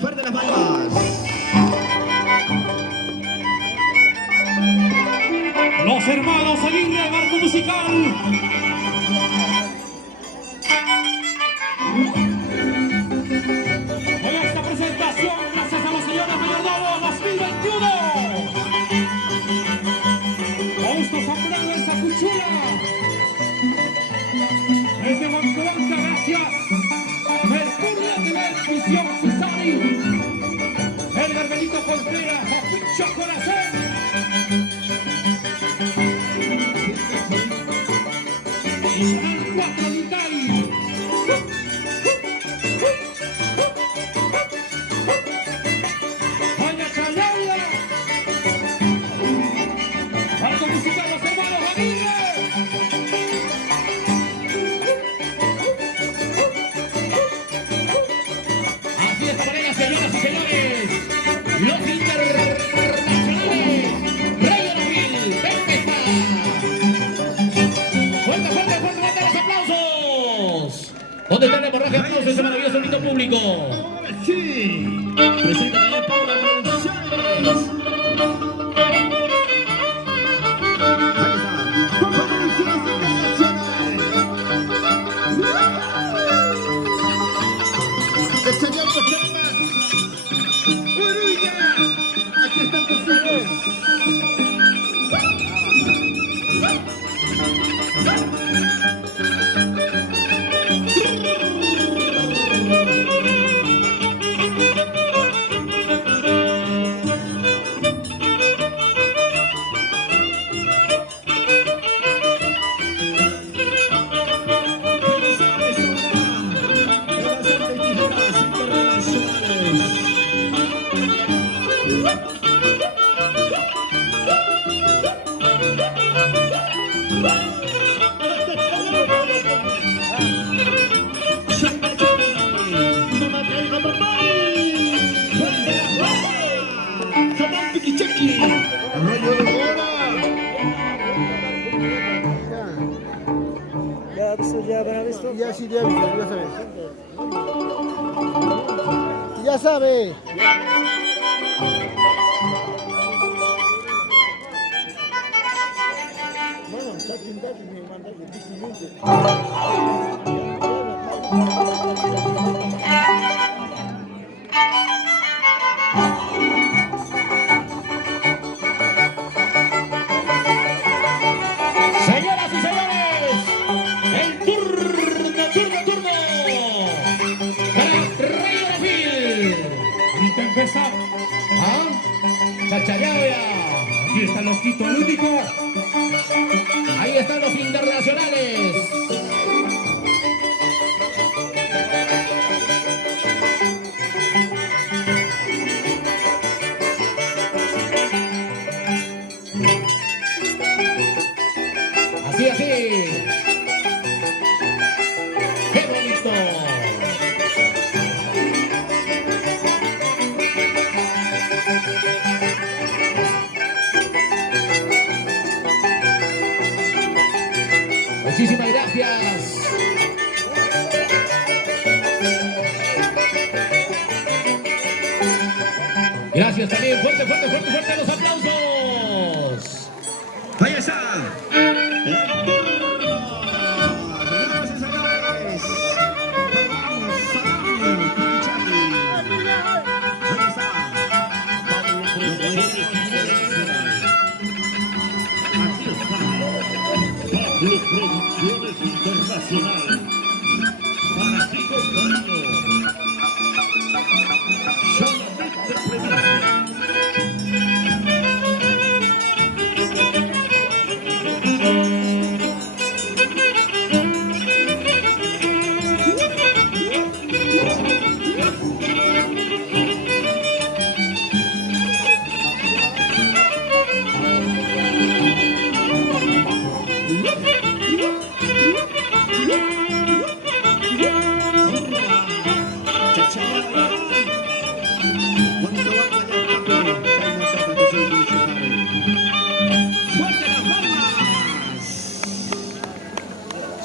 Fuerte las palmas. Los hermanos Aguirre, marco musical. Con esta presentación, gracias a los señores mayordomos 2021. Fausto Zambrano en Sacuchula. Desde Huancabamba, gracias. Mercurio Televisión Susari. El Garbelito Contreras, Pincho Corazón. Y Canal 4 Litay. Vaya Chayaya. Marco musical, los hermanos Aguirre. Así es por ellas, señoras y señores. Los internacionales. Rayo Navil, Tempestad. Fuerte, fuerte, fuerte, fuerte los aplausos. ¿Dónde está el hemorraje de aplausos, ese maravilloso grito público? Ahora sí. Presenta también Paula González. El señor Cochamba. Uruguay. Aquí están tus hijos. Ya sí, ya sabe. Ya sabe. Señoras y señores, el turno para Rayo Navil. Y Tempestad. ¿Ah? Chachayaya. Aquí está Loquito, el único. Ahí están los internacionales. Así, así. ¡Qué bonito! Muchísimas gracias. Gracias también. Fuerte, fuerte, fuerte, fuerte los aplausos. Ahí está. Producciones Internacional. Para ti con cariño. Solamente premiación.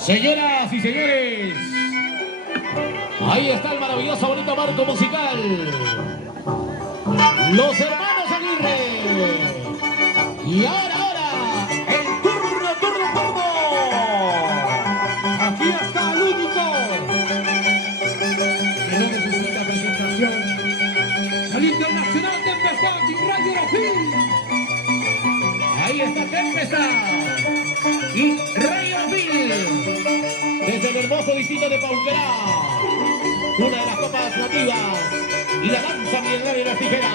Señoras y señores, Ahí está el maravilloso, bonito marco musical. Los hermanos Aguirre. Y ahora, el turno. Aquí está el único. Que no necesita presentación. El Internacional Tempestad y Rayo Rofil. Ahí está Tempestad y Rayo Rofil. Desde el hermoso distrito de Pauquerá. Una de las copas nativas y la danza milenaria de las tijeras.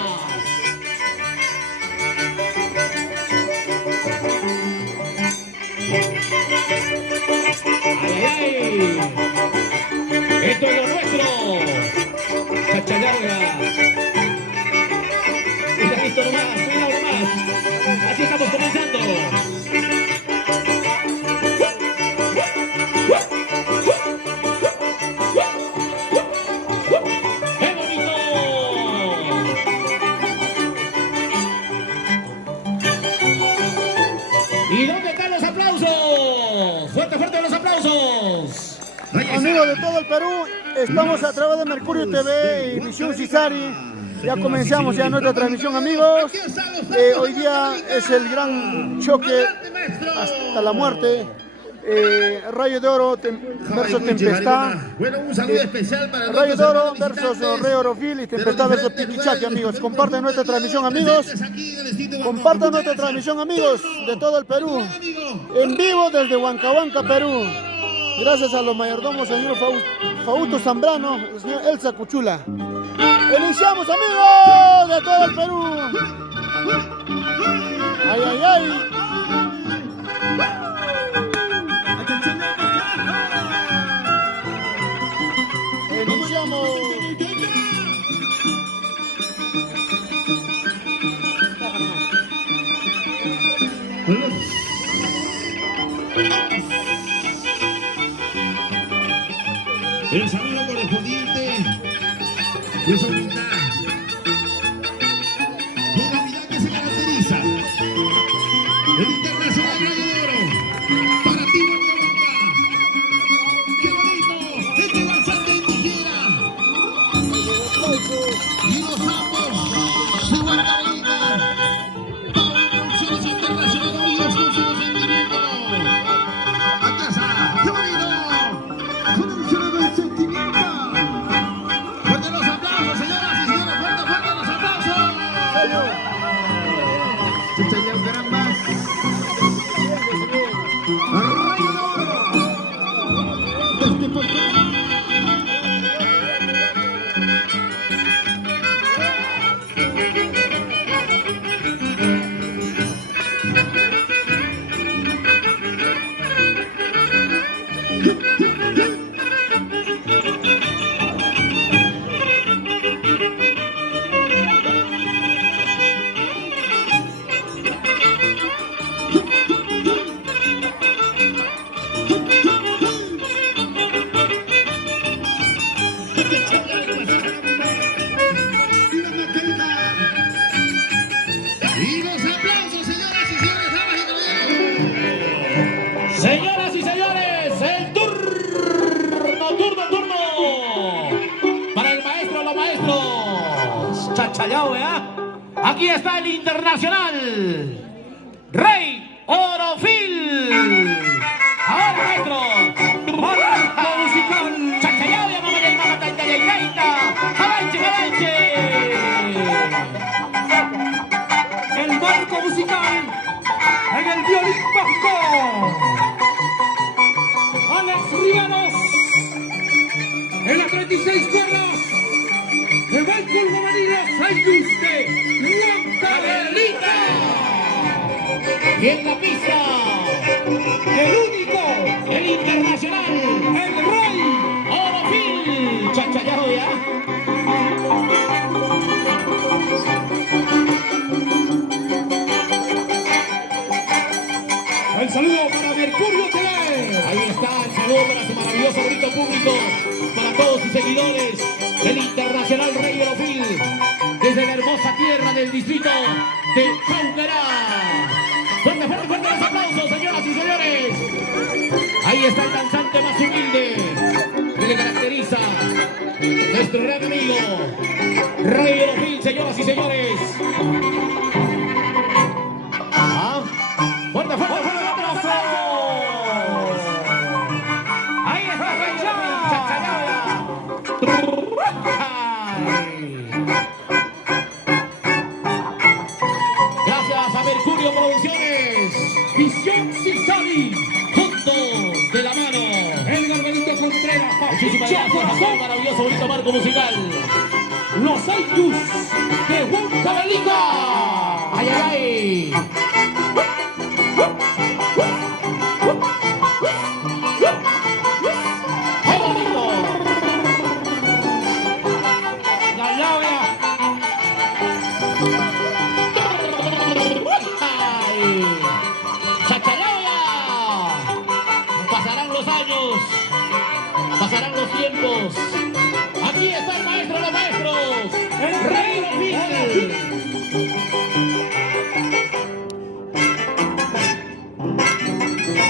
¡Ay, ay, ay! ¡Esto es lo nuestro! ¡Chachayauga! Mira esto nomás, mira nomás. Así estamos comenzando. ¡Qué bonito! ¿Y dónde están los aplausos? ¡Fuerte los aplausos! Amigos de todo el Perú, estamos a través de Mercurio TV y Visión Cisari. Ya comenzamos ya nuestra transmisión, amigos. Hoy día es el gran choque hasta la muerte. Rayo de Oro versus Tempestad. Bueno, un saludo especial para Rayo de Oro nuestros versus visitantes Rayo Rofil y Tempestad versus Piquichaque, amigos. Compartan nuestra transmisión, amigos. Compartan nuestra transmisión, amigos, de todo el Perú. En vivo desde Huancahuanca, Perú. Gracias a los mayordomos, señor Fausto Zambrano, el señor Elsa Cuchula. Iniciamos, amigos de todo el Perú. Ay, ay, ay. Iniciamos. El saludo correspondiente de su humildad. Con la unidad que se caracteriza. El Internacional Rayo de Oro. Para ti, Huancahuanca. ¡Qué bonito! Este guanzante de tijera. Y los ambos de Huancahuanca. Pablo Producciones Internacional, amigos, con su sentimiento. Aquí está. ¡Qué bonito! Producciones del sentimiento. Fuerte los aplausos, señoras y señores. Fuerte los aplausos. Chachayauga, caramba. Rayo de Oro. Desde Pauquerá. Y los aplausos, señoras y señores, damas y caballeros. Señoras y señores, el turno para el maestro, los maestros. Chachayao, ¿eh? Aquí está el Internacional Rey Orofil. Ahora, maestro. Marco musical. Chachayao, ya mamá, taita. Jalanche. El marco musical en el violín bajo. Alex Rivanos en las 36 cuerdas. De Michael Romaninos, Ayuste, ¡Caderita! Y en la pista, el único, el Internacional el rey. Orofil. Chachayao, ya. El saludo para Mercurio TV. Ahí está el saludo para su maravilloso bonito público, para todos sus seguidores del Internacional Rey Orofil, desde la hermosa tierra del distrito de Pauquerá. Fuerte los aplausos, señoras y señores. Ahí está el danzante más humilde que le caracteriza nuestro gran amigo Rey Orofil, señoras y señores. Ah, fuerte, fuerte, fuerte abrazo. Ahí está Rey gracias a Mercurio Producciones, Visión Cisani, juntos de la mano. Edgar Benito Contreras, muchísimas gracias a este maravilloso bonito marco musical. Los Ayus de Huancavelica. Ay, ay, ay. ¡Qué bonito! La labia. ¡Ay! ¡Chachalaya! Pasarán los años, pasarán los tiempos. Aquí está el maestro de los maestros, el Rey Orofil.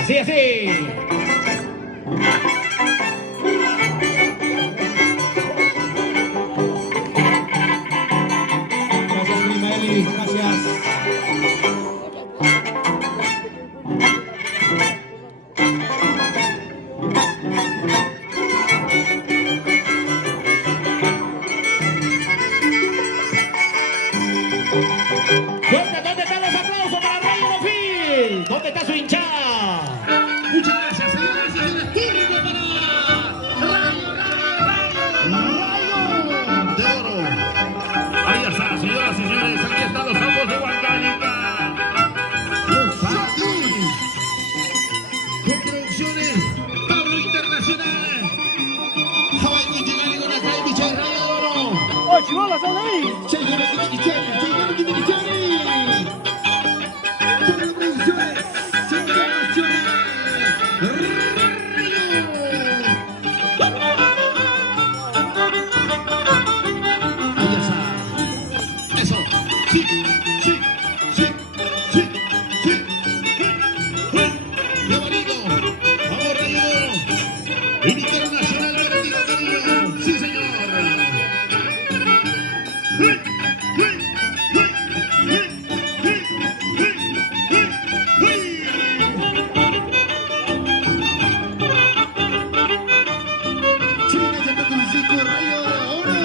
Así, así. Gracias, prima Eli. Gracias. ¿Dónde están los aplausos para Rey Orofil? ¿Dónde está su hinchada? Muchas gracias, señoras y señores. Turno para Rayo de Oro. Ahí está, señoras y señores, aquí están los ambos de Huancavelica. Para ti. Con producciones Pablo Internacional. Hawaii Michigan con la calle Michel Rayo de Oro. ¡Oh, chibolas, sale ahí! Señores de Michigan, señores de Michigan. Para producciones Internacional. Ahí está. Eso. Sí, sí, sí, sí, sí. ¡Qué bonito! ¡Vamos, Rayo! Internacional, bendito cariño. ¡Sí, señor! China 75, Rayo de Oro.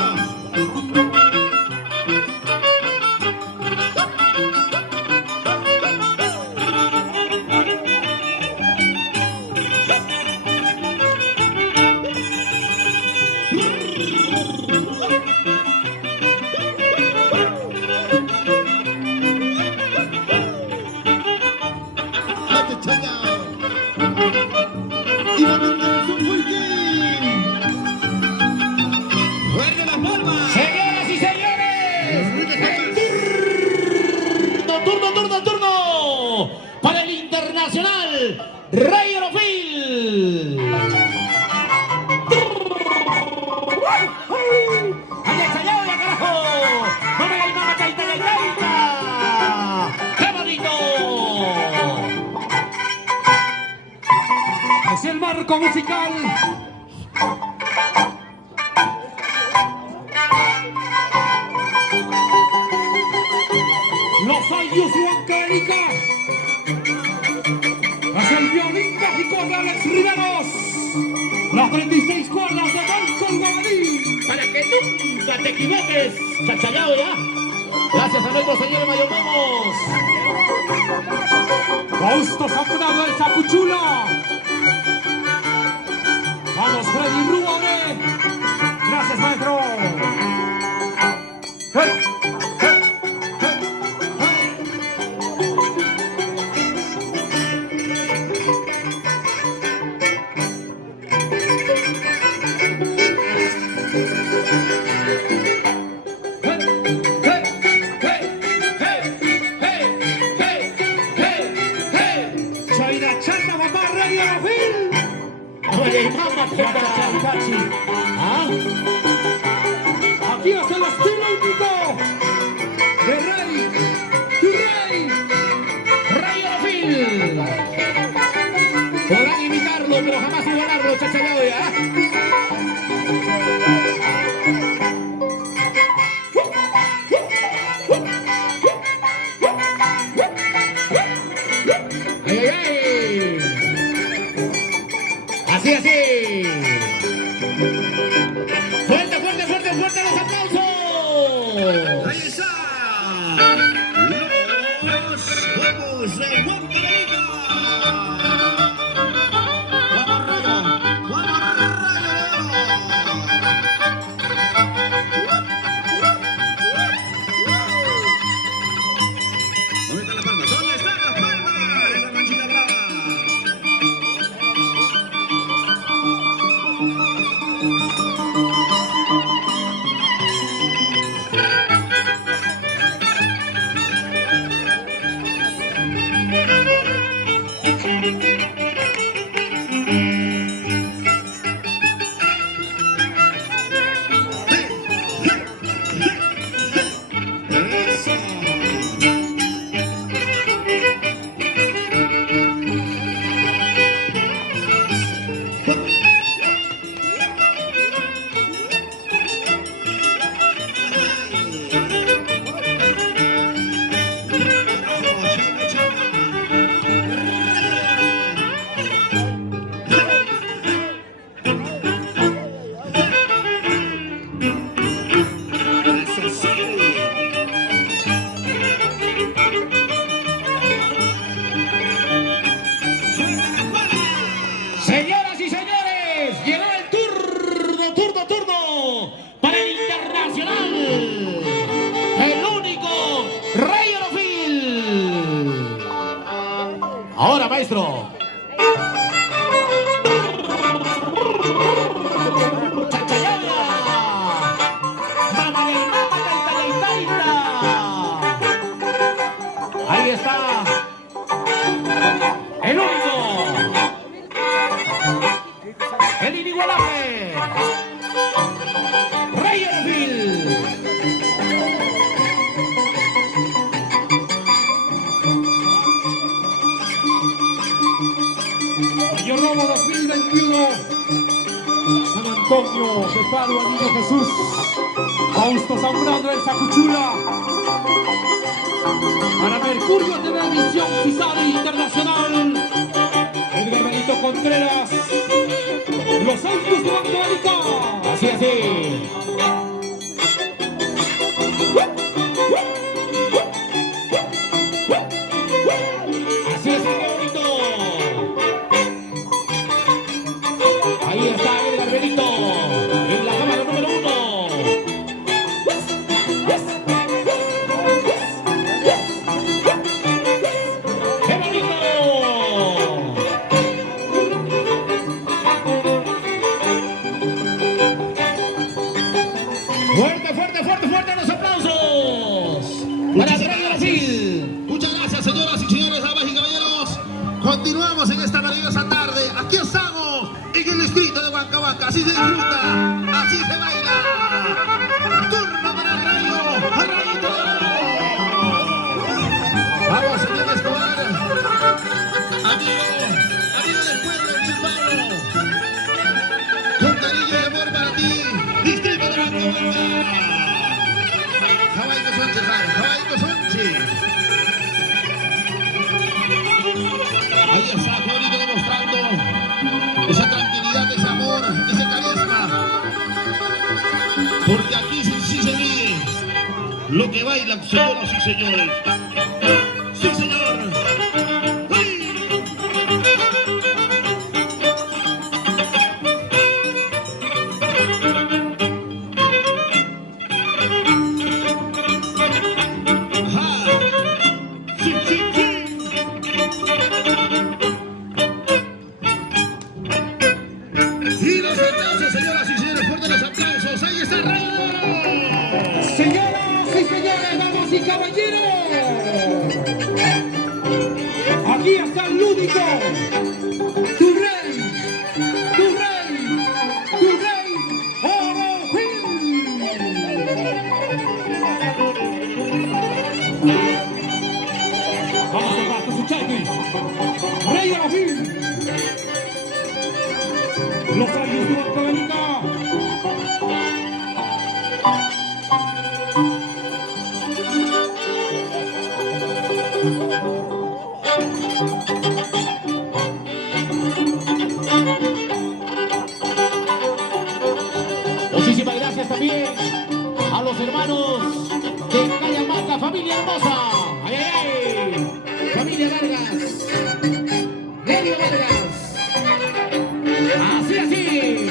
Date chaya. Iván Anderson Hulking. ¡Fuerte las palmas! Señoras y señores, turno para el internacional Rey Orofil. ¡Ay, ensayado ya, carajo! ¡No me hagáis más, caita! ¡Qué bonito! Es el marco musical. Los Ayus Huancavelica. Es el violín mágico de Alex Riveros. Las 36 cuerdas de Michael Guamadí. Para que nunca te equivoques. Chachallao ya. Gracias a nuestro señor Mayordomos. Fausto Zambrano el Chapuchula. Vamos, Freddy Ruone. Gracias, maestro. China Chanda, mamá, Rey Orofil. Oye, mamá, ¿ah? Aquí es el estilo único de Rey, tu Rey, Rey Orofil. Podrán imitarlo, pero jamás igualarlo, Chachallao ya. fuerte los aplausos. Ahí está. Los Lobos de Huancavelica. Vamos Rayo. Vamos Rayo. ¿Dónde están las palmas? ¿Dónde están las palmas? Esa manchita brava. Señoras y señores, llegó el turno para el internacional, el único Rey Orofil. Ahora, maestro. Chachayaya. Mama del taita. Ahí está. El único. El inigualable Rey Orofil. Año Nuevo 2021, San Antonio de Padua, Niño Jesús, Fausto Zambrano del Sacuchula, para Mercurio TV Edición Cisari Internacional, Edgar Benito Contreras, Los Ángeles de Huancavelica. Así, así. Así es, qué bonito. Ahí está Edgar Benito en la cámara número 1. ¡Qué bonito! Fuerte los aplausos para Rey Orofil. Muchas gracias, señoras y señores, damas y caballeros. Continuamos en esta maravillosa tarde. Aquí estamos en el distrito de Huancahuanca. Así se disfruta, así se baila. Turno para el Rayo, Rayito de Oro. Vamos, señor Escobar. Amigo del pueblo, mi Pablo. Con cariño y amor para ti, distrito de Huancahuanca. Caballito Sánchez, Caballito Sánchez. Ahí está, qué bonito demostrando esa tranquilidad, ese amor, ese carisma. Porque aquí sí se vive lo que bailan, señoras y señores. Sí, señor. Y los aplausos, señoras y señores, fuertes los aplausos. Ahí está el Rey. Señoras y señores, damas y caballeros, aquí está el único, tu rey, Orofil. Vamos a bajar su chaque, Rey Orofil. Los Ángeles de Huancavelica. Gracias también a los hermanos de Cayamaca, familia hermosa. ¡Ay, ay, ay! Familia Vargas. Nelio Vargas. Así, así.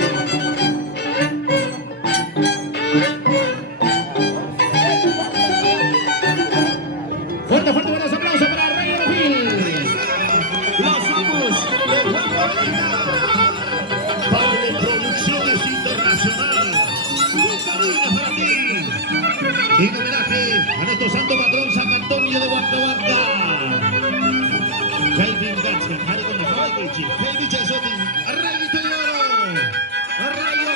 Fuerte, fuerte, buenos aplausos para Rey Orofil. Los amos de Guacabanca. Pablo Producciones Internacional. Un cariño para ti. En homenaje a nuestro santo patrón San Antonio de Huancahuanca. Kevin Gatska, Harry con el Kawaikichi, Kevin Chaisotin, Arraiguito de Oro. Arraigo,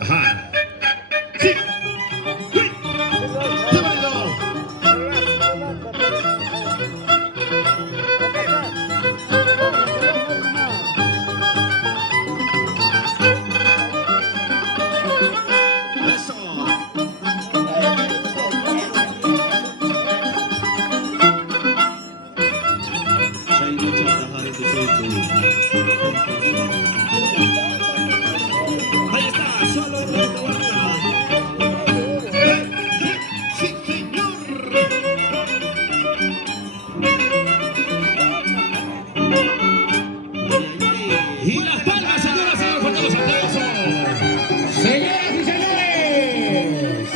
ajá. Sí. Sí. ¡Qué bonito! Ahí está, solo Huancahuanca. Sí, señor. Y las palmas, señoras, y fuerte los aplausos. Señoras y señores,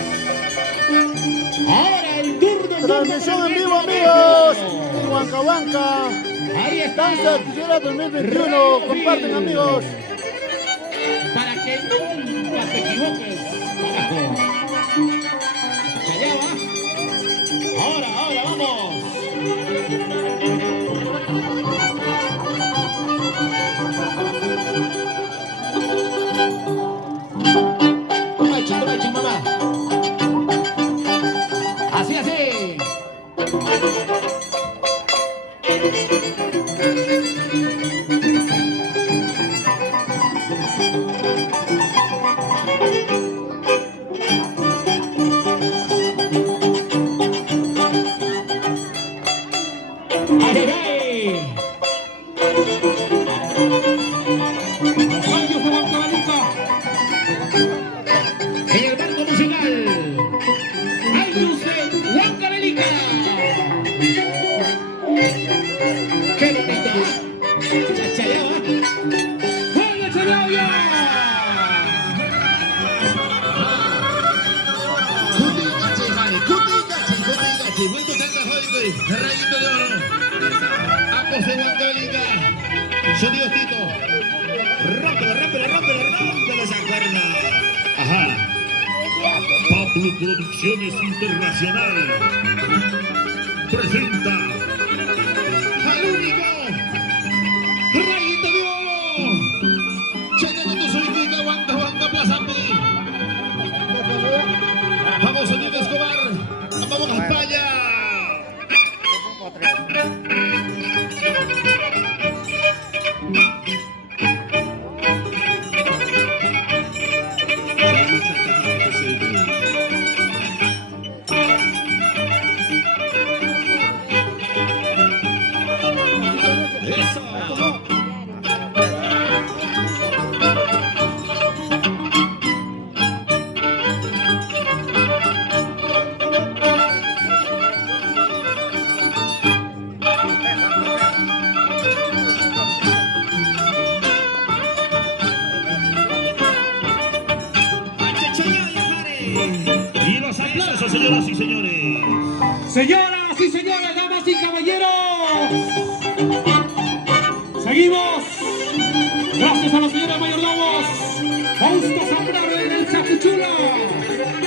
ahora el turno. Transmisión en vivo, amigos. En Huancahuanca. Ahí está. Danza Tijuana 2021. Comparten, amigos. Para que nunca te equivoques, carajo. Allá va. Ahora, vamos. Toma, chico, mamá. Así, así. ¡Ay, ay, ay! Los años de Huancabanca. En el marco musical, Años de Huancavelica. ¡Qué bonito! ¡Chachayao! ¡Juega Chayaya! Vuelto Santa Jorge, Rayito de Oro. Ambos de Huancavelica. Sonido Tito. Rómpelo esa cuerda. Ajá. Pablo Producciones Internacional presenta Al único. Rayito de Oro. Llegando tu soy Huancahuanca, Plaza P. Vamos, señor Escobar. Vamos a España. y los aplausos, señoras y señores. Señoras y señores, damas y caballeros, seguimos. Gracias a los señores mayordomos. Fausto Zambrano en el Chacuchula.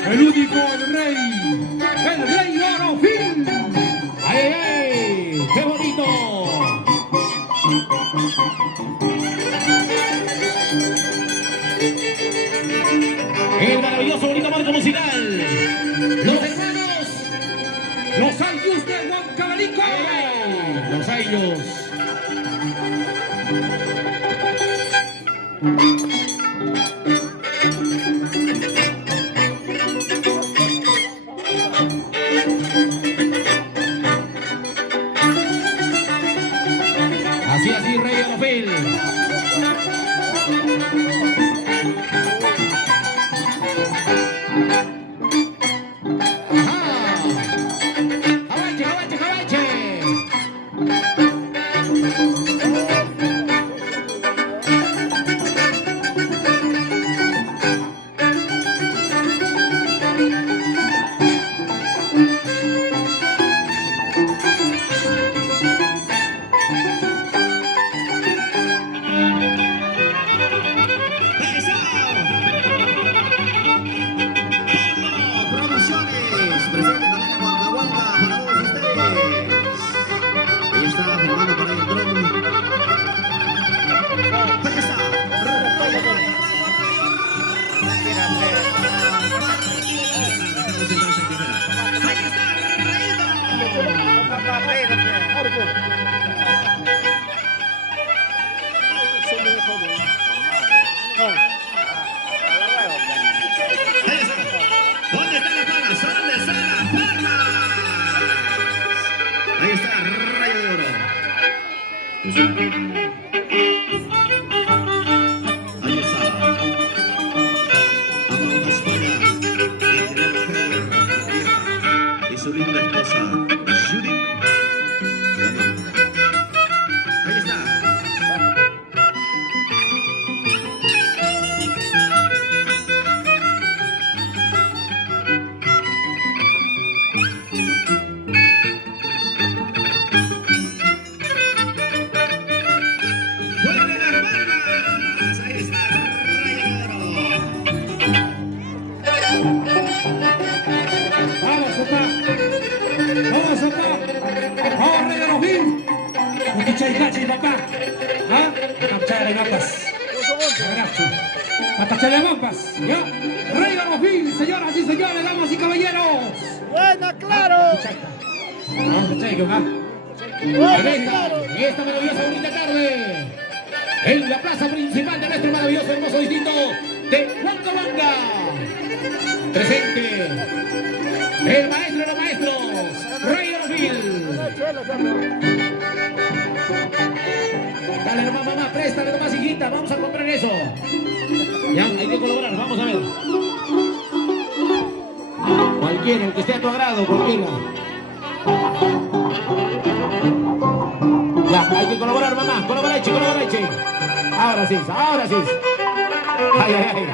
El único, el rey Orofil. ¡Ay, ay, ay! ¡Qué bonito! El maravilloso, bonito marco musical. Los hermanos, Los Años de Huancavelica. los años. Ahí está. ¿Dónde están las palmas? ¿Dónde están las palmas? Ahí está, Rayo de Oro. Ahí está. Amado España. Y su linda esposa, Judy. Ahí está. ¡Fuerte las palmas! Ahí está, Rayo de Oro. Vamos, papá. Vamos, papá. Vamos, Rey de los Mil. Cachi, papá. ¿Ah? Capchale mapas. Capchale mapas. ¿Ya? Rey de los Mil, señoras y señores, damas y caballeros. Buena, claro. Vamos, Checo, ¿ah? Buena, claro. En esta maravillosa bonita tarde, en la plaza principal de nuestro maravilloso hermoso distrito de Huancabamba, presente el maestro de los maestros, Rey de los Mil. Dale nomás, mamá, préstale nomás, hijita, vamos a comprar eso. Ya, hay que colaborar, vamos a ver. Cualquiera, el que esté a tu agrado, cualquiera. Ya, hay que colaborar, mamá, colaborache. Ahora sí, ahora sí. Ay, ay, ay.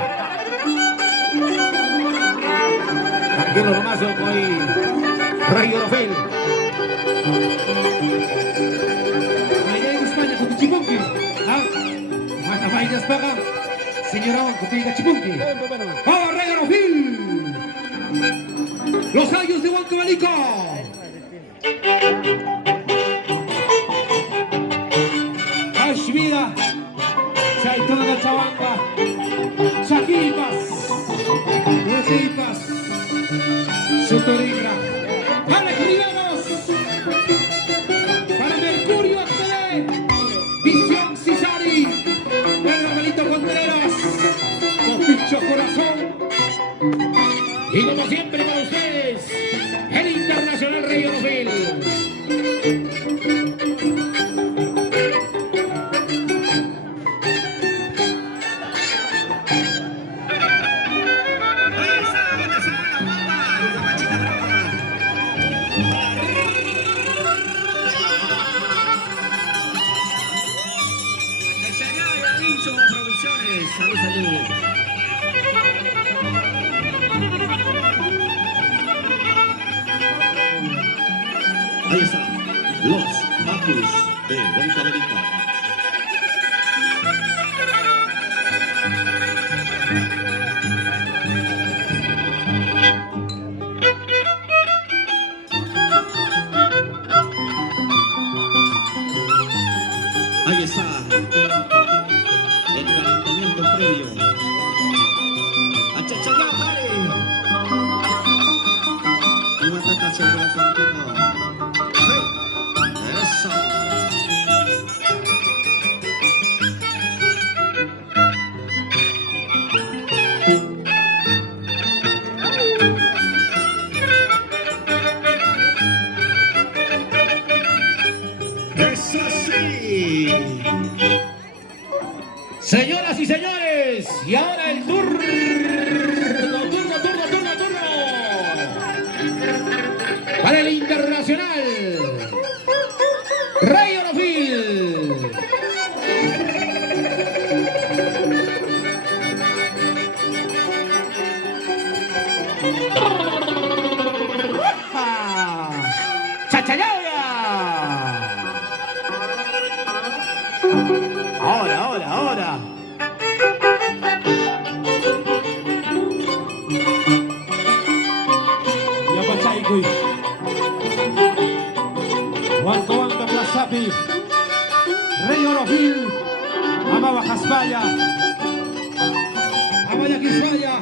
Tranquilo nomás, hoy Rey de los Mil. Allá en España, con tu chipunki. ¿Ah? Mata vainas paga. Señora, con tu chipunki. ¡Vamos, Rey de los Mil! Los años de Huancabelico. Ashvida. Chaitona de Chabanga. Chaquipas. Recipas. Sotorigra. ¡Vale, Riveros! Para Mercurio HD, Visión Cisari, el Hermanito Contreras, con Picho Corazón. Y como siempre para ustedes, el internacional Rey de los Mil. Ahí está, ¿dónde están las palmas? La machita brava. El señor Gavincho Producciones. Salud, salud. Ahí está, los Apus de Huancabelica. Ahí está, el calentamiento previo. ¡Achachayá, Jare! Un ataque hacia el continuo. Eso. Eso sí. Señoras y señores, y ahora el turno. Para el internacional, Rey de los Mil. ¡Chachayaya! Ahora. Yapachaykuy. Huancabamba Plazapi. Rey de los Mil. Amaba Jaspaya. Amaya Quisvaya.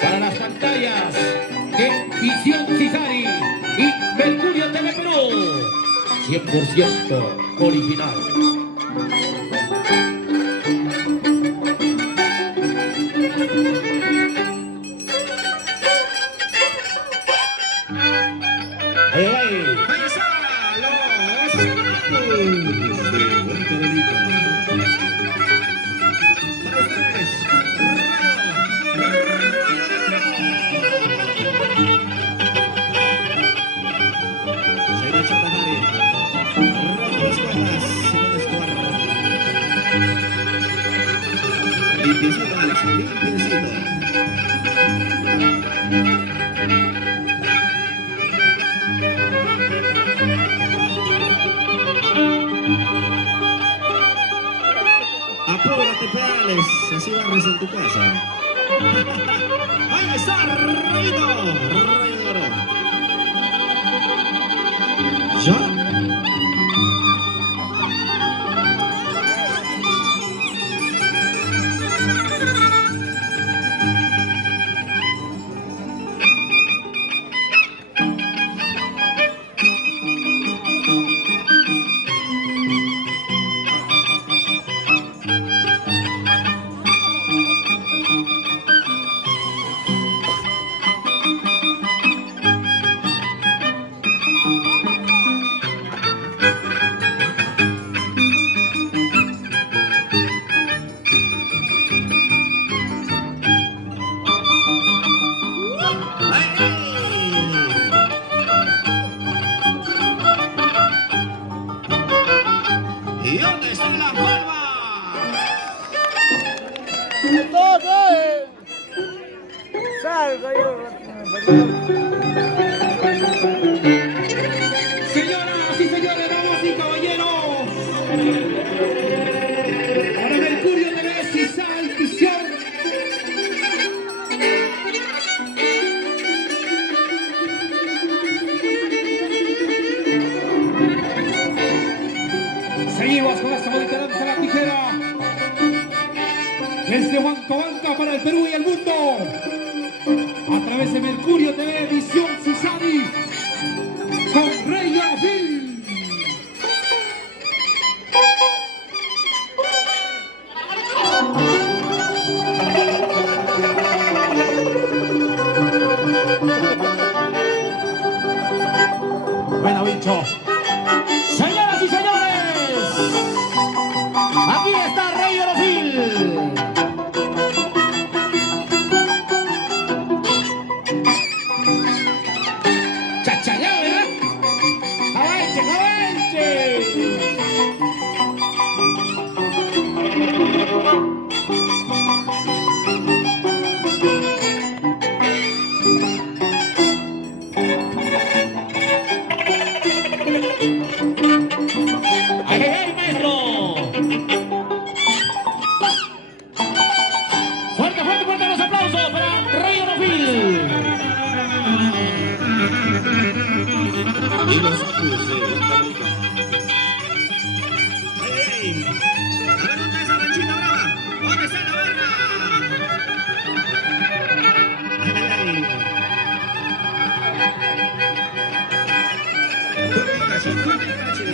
Para las pantallas de Visión Cisari y Mercurio TV Perú, 100% original. Limpiecito, Alex, limpiecito. Apúrate, Alex, así barres en tu casa. Ahí está, Rayito, Rayo de Oro. ¿Ya? ¿Y dónde está la palma? Salgo yo. Señoras y señores, damas y caballeros, para Mercurio TV, Cisal, Visión. Seguimos con esta bonita danza la tijera. Desde Huancahuanca para el Perú y el mundo. A través de Mercurio TV, Visión Cisadi, con Rey Arafil. Bueno, bicho. Señoras y señores, aquí está Rey Arafil. Chachallá, ¿verdad? ¡Jabalche, jabalche! ¡Ay, ay, ay, maestro! Fuerte, fuerte, fuerte los aplausos para Rey Arafil. Y los ojos de Huancahuanca. ¡Ey! A ver, ¿dónde está la Chita Brava? ¿Dónde está la barra? ¡Ey! ¡Come cachi!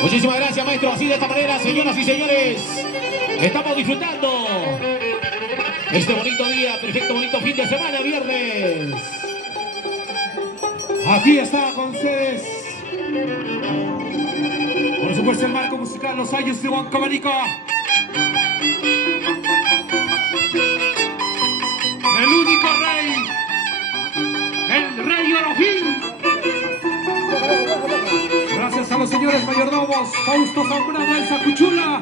Muchísimas gracias, maestro. Así de esta manera, señoras y señores, estamos disfrutando este bonito día, perfecto, bonito fin de semana, viernes. Aquí está con ustedes, por supuesto, el marco musical Los Años de Huancahuanca. El único rey, el Rey Arafil. Gracias a los señores mayordomos Fausto Zambrano, Elsa Cuchula.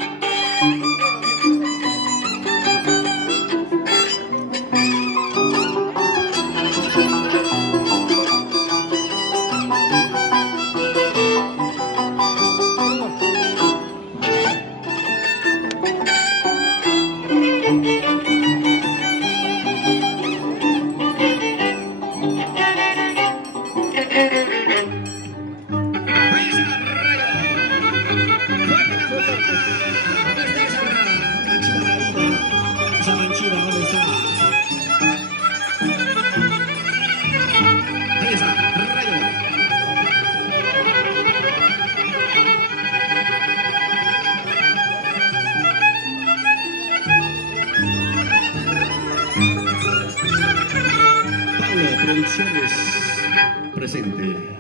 Rayo Producciones presente.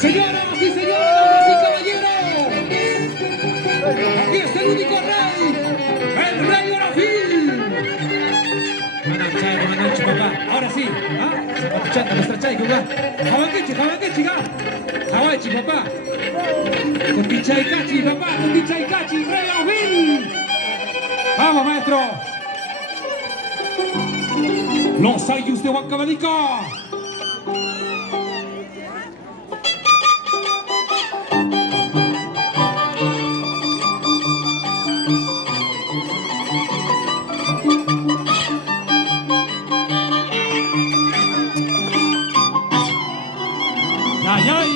Señoras y señores, damas y caballeros, aquí está el único rey, el rey Orofil. Manancha, papá. Ahora sí, zapatuchanta nuestra chay, papá. Hawakechi, Hawaii, papá. Contichaycachi, papá, Contichaycachi, rey Orofil. Vamos, maestro. Los Ayus de Huancavelica. ¡Ay, ay!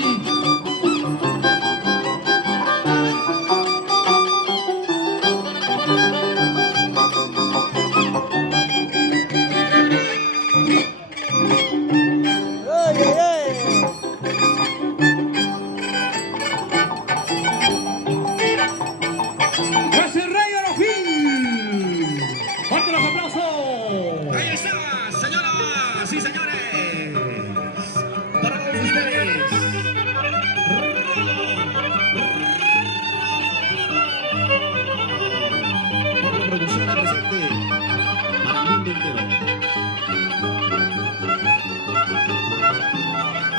¡Es el rey Orofil! ¡Fuerte los aplausos! Ahí está, señoras y señores. Para todos ustedes. Por la producción presente para el mundo entero.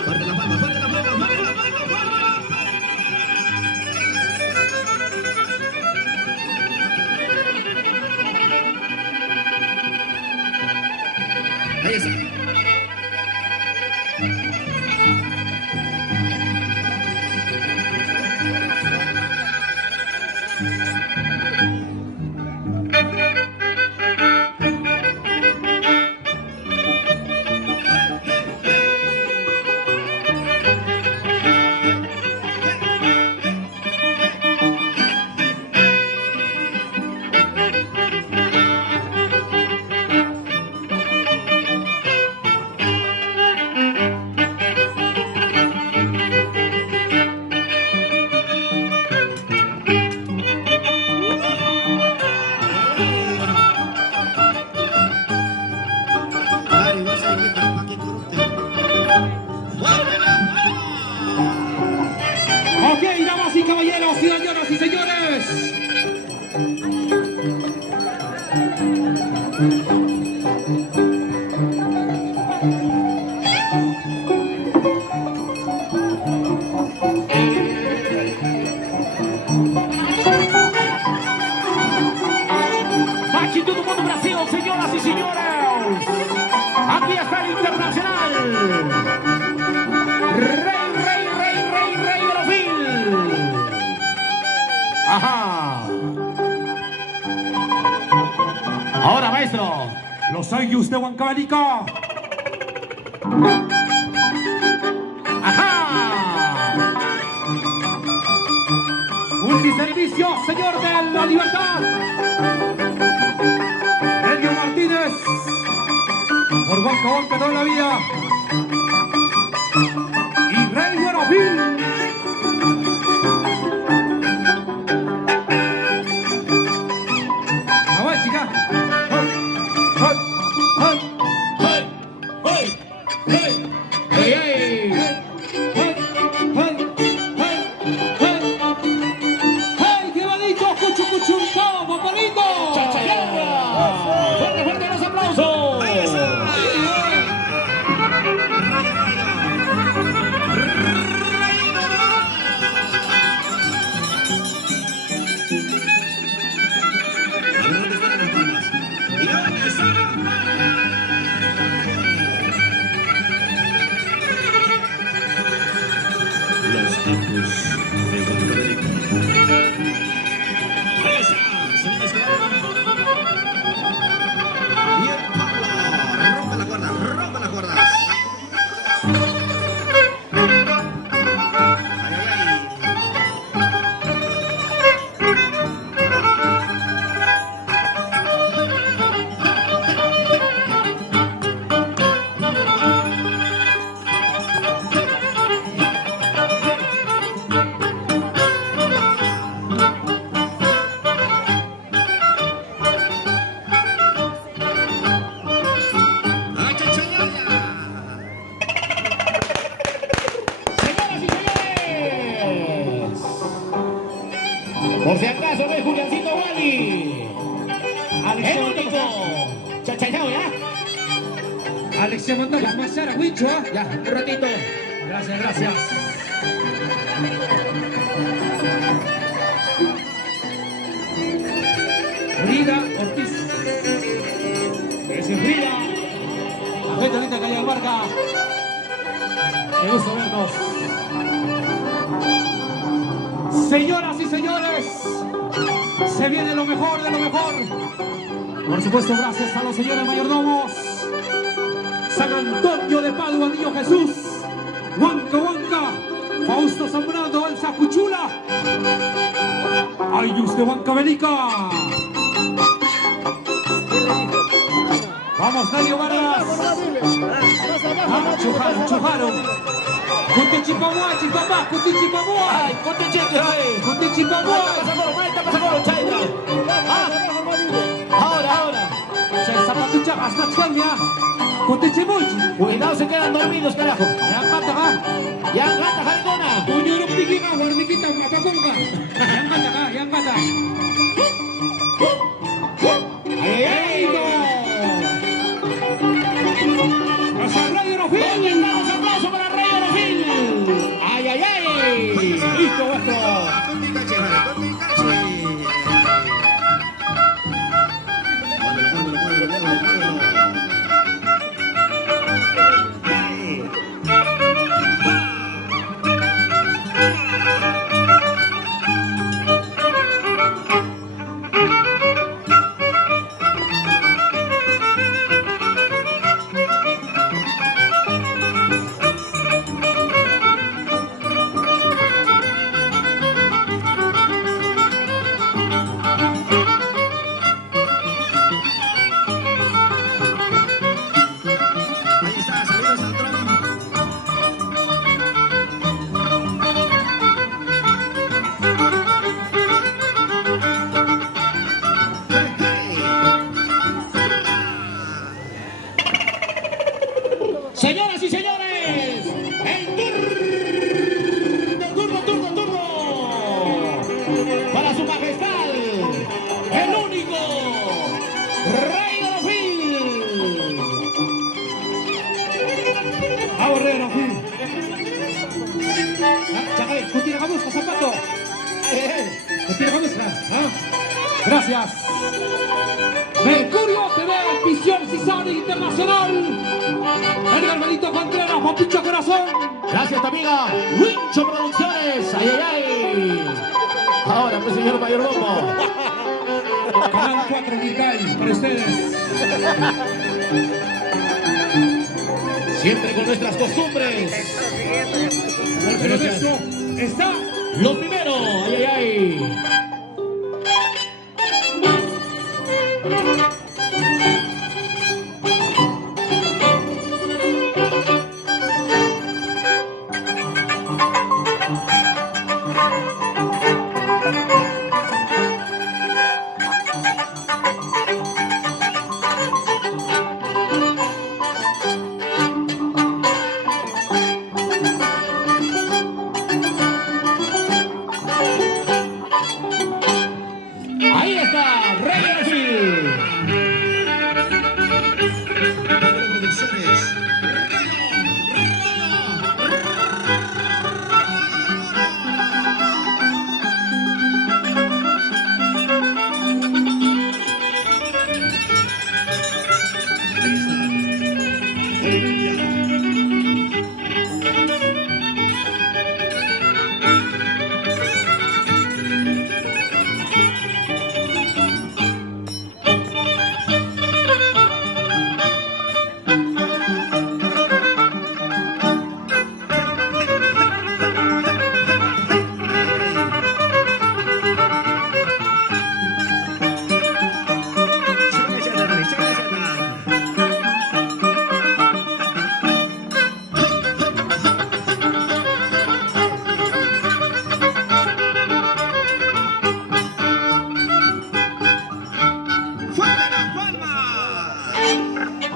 Fuerte la palma, fuerte la palma, fuerte la palma, fuerte la palma. Ahí está. Ok, damas y caballeros, señoras y señores. Aquí todo el mundo Brasil, señoras y señores. Aquí está el internacional. Rey Orofil. Ajá. Ahora, maestro, los Ayus de Huancavelica. Ajá. Multiservicio, señor de la libertad. Elio Martínez. Por Huancahuanca toda la vida. Y Rey Orofil. Hawaii, chica. ¡Qué bonito! ¡Cuchucuchuncao, papalito! ¡Fuerte, fuerte los aplausos! Por si acaso, ve Juliancito Wally. El único. Chachayao, ¿ya? Alex, ya mandamos más Sara, Huicho, ¿ah? Ya, un ratito. Gracias, gracias. Frida Ortiz. Ese es Frida. La gente linda que hay en marca. Qué gusto vernos. Señoras y señores, se viene lo mejor de lo mejor. Por supuesto, gracias a los señores mayordomos. San Antonio de Padua, Niño Jesús, Huanca Huanca, Fausto Zambrano, El Sacuchula, Ayus de Huancavelica. Vamos, Dario Vargas. Chujaron. Kutichipamua, chipamá, kutichipamua. Ay, ponte cheque, ay. Kutichipamua. Ahora. Zapatucha, hasta Chuania. Kutichimuchi. Cuidado, se quedan dormidos, carajo. Ya kata, Ya canta, Jalcona. Punyuruk tinggi ka, warnikita, apapong ka. Yang kata. ¡Ay! Asa Radio Rofil. ¿Dónde están los aplausos para Rey Orofil? ¡Ay, ay, ay! Listo, vuestro. Señoras y señores, el turno para su majestad, el único Rey Orofil. Vamos, Rey Rofil. Chacale, kutira kamus ka zapato. Kutira kamus ka. Gracias. Mercurio TV, Visión Cisade Internacional. El Garbanito Contreras, Papicho Corazón. Gracias, tu amiga Wincho Producciones. ¡Ay, ay, ay! Ahora, pues, señor mayordomo. Canal 4 Guicay, para ustedes. Siempre con nuestras costumbres. Porque lo nuestro está. Lo primero, ¡ay, ay, ay! Ahí está, Rey Orofil.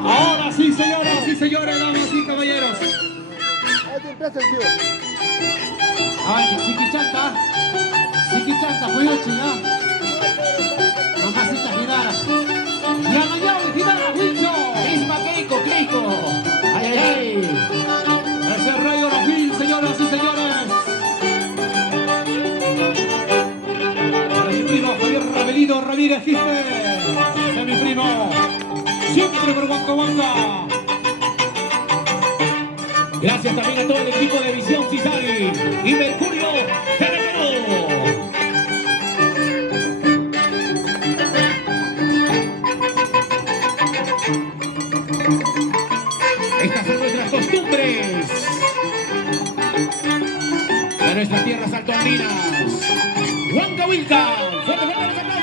Ahora sí, señoras y señores, damas y caballeros. Ahí te empieza el tío. Ay, Sikichanta, Fuyochi. Guido Ramírez Quispe, de mi primo, siempre por Huanca Huanca. Gracias también a todo el equipo de Visión Cisal y Mercurio TV Perú. Estas son nuestras costumbres de nuestras tierras altoandinas. Huanca Huilca, fuerte, fuerte los aplausos.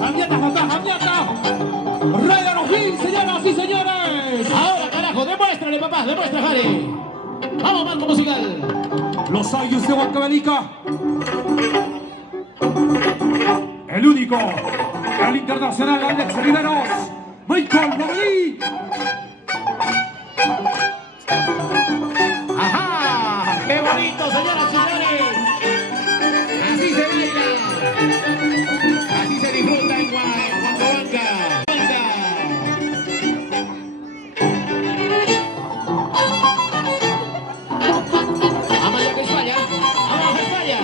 Jamiata, Jota, Jamiata. Rey O'Hill, señoras y señores. Ahora, carajo, demuéstrale, papá, demuestra, Jare. Vamos, marco musical. Los Ayus de Huancavelica. El único, el internacional Alex Riveros, Michael Bovelí. ¡Ajá! ¡Qué bonito, señoras y señores! Así se baila. Así se disfruta en Huanca Huanca. Amaya que España. Abajo España.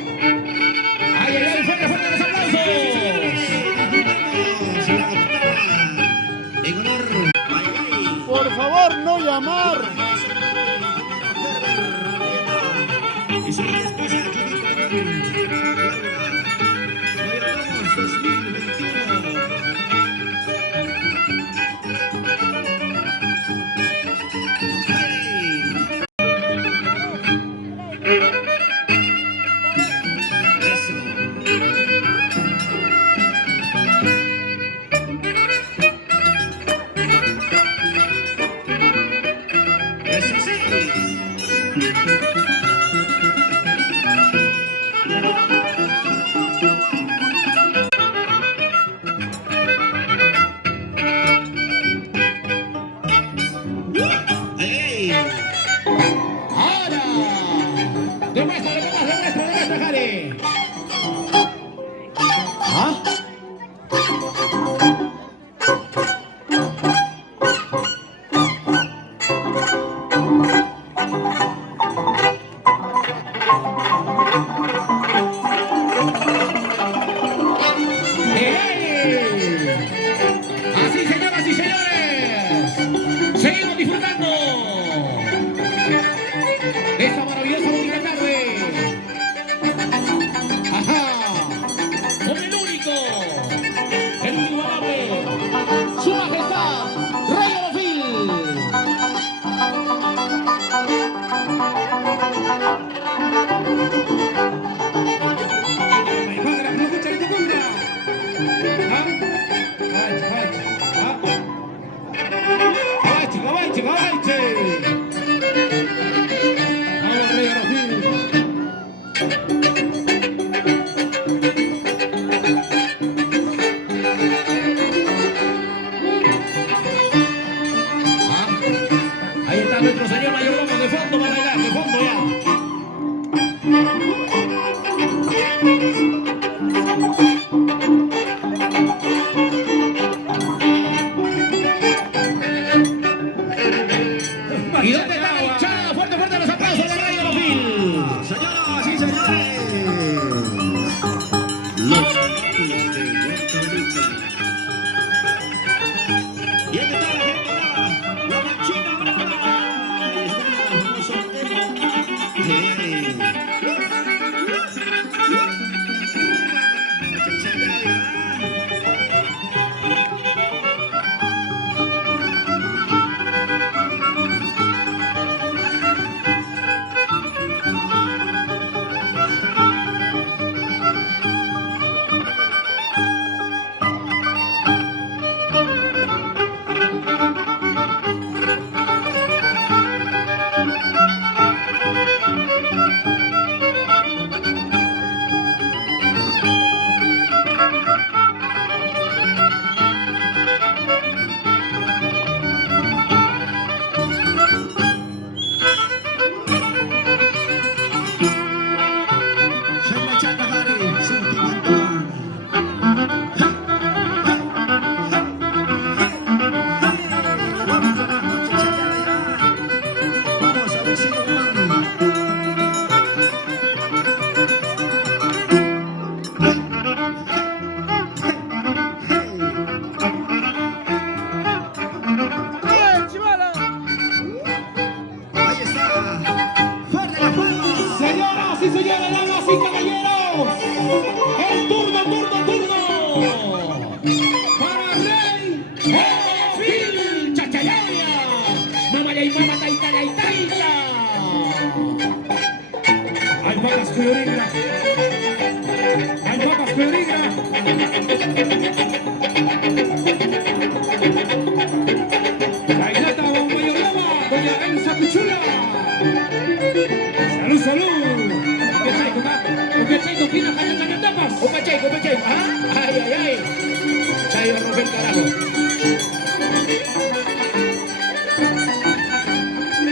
¡Ay, ay, ay! ¡Fuerte, fuerte los aplausos! En honor a Por favor, no llamar. y su esposa Judith Laura. Mayordomos 2021. Eso sí. ¡Ey! ¡Ahora! ¡Demuéstrale, papá! ¡Demuestra, Jare! ¿Ah? Así, señoras y señores, seguimos disfrutando de esta maravillosa bonita tarde. Ajá, con el único, el inigualable, su majestad, Rey O'Hill. Ahí está nuestro señor mayordomo de fondo para bailar, de fondo ya. ¿Y dónde está la hinchada? Fuerte, fuerte los aplausos de Rey O'Hill. Señoras y señores. damas y caballeros. El turno. Para Rey Phil Chachayaya. Mamá y mamá taita. Hay patas que origra. La Inata Mayoroma, doña Elsa Pichula. Salud. ¿Qué chaito pina tapas? Opa chaito. Ay. Chayo va a romper el carajo.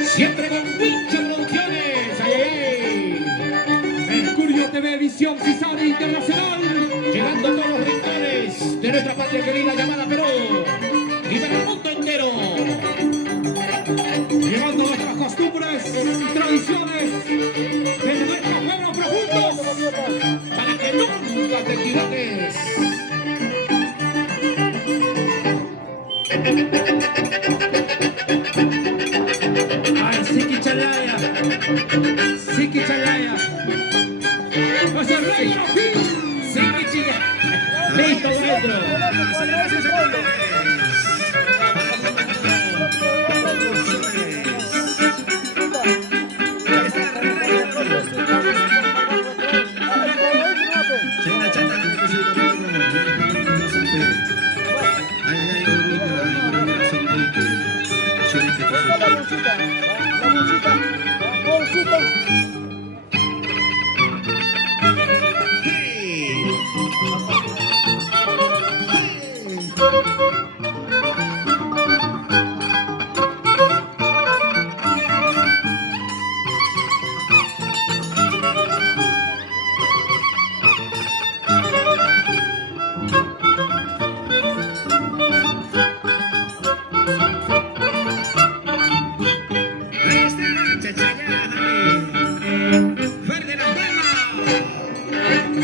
Siempre con Pincho Producciones. Ay. Mercurio TV Visión Cisane Internacional. Llegando a todos los rincones de nuestra patria querida llamada Perú y para el mundo entero. Llevando nuestras costumbres y tradiciones desde nuestros pueblos profundos para que nunca te equivoques. Ay, Siki Chalaya. ¡No se rey, Siki chica! ¡Listo, maestro!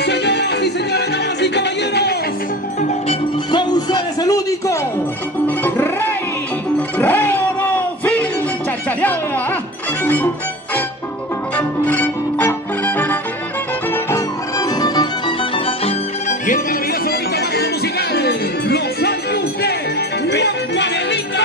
Señoras y señores, damas y caballeros, con ustedes el único Rey Phil Chachayaya. Y el maravilloso bonito marco musical, los años de Biancanelita.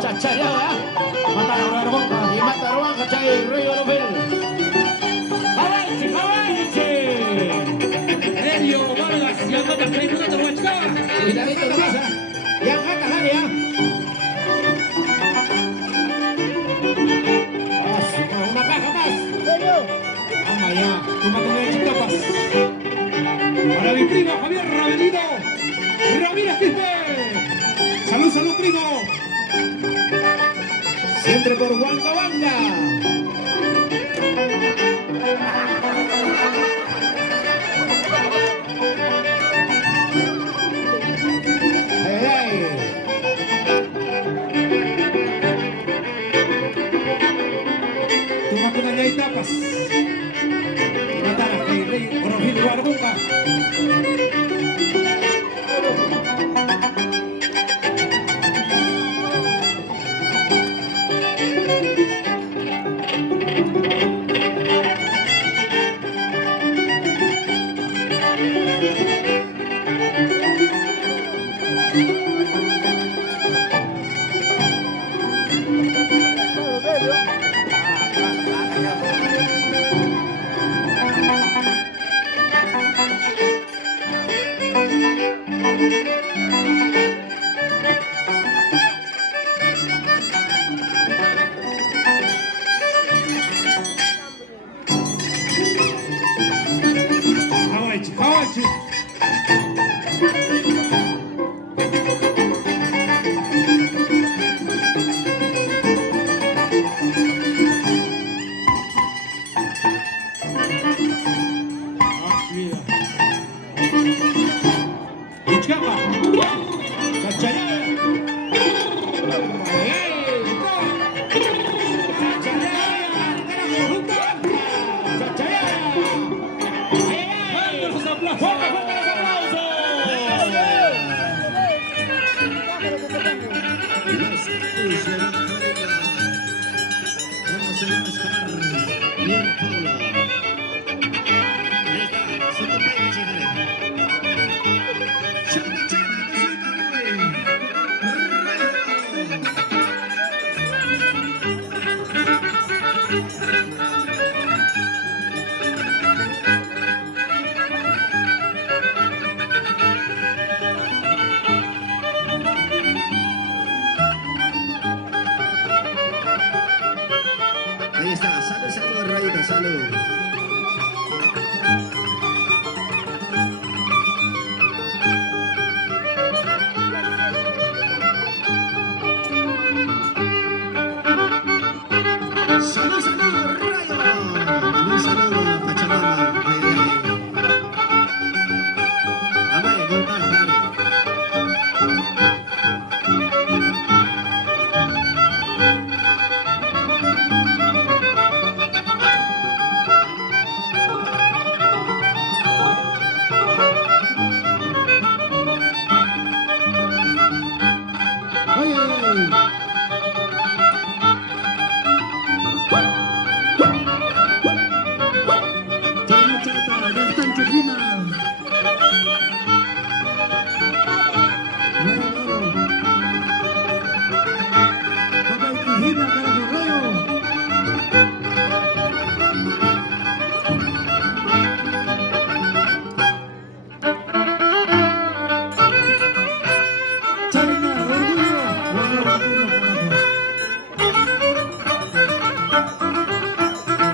Chachayaya, mata la boca y mata la boca, chay, Rey Phil. ¡Avance! Elio Vargas, y anda para el minuto, guachá. Cuidadito la masa, ya mata la área. Una caja más. Vamos allá, toma con el tapas. Para mi primo Javier Ravenido, Ramírez Quispe. Salud, primo. Siempre por Huancabanga. Toma con allá y tapas. Matara, Rey Phil Guardunga. ¡Los aplausos! Vamos a escalar. Bien, Pablo. Ahí está, Soto Peña, señores. Chama, chama, que soy Camuy. Ahí está, salud, salud, Rayita, salud. Salud, salud, Rayo. Un saludo, Pachamama. Ay, ay, ay. Amén, golpar, padre. Ay, ay, ay. Chata, chata, ya está en Chujina. Rayo, rayo. Papá y Chujina, carajo, rayo. Charina, orgullo. Orgullo, orgullo, carajo.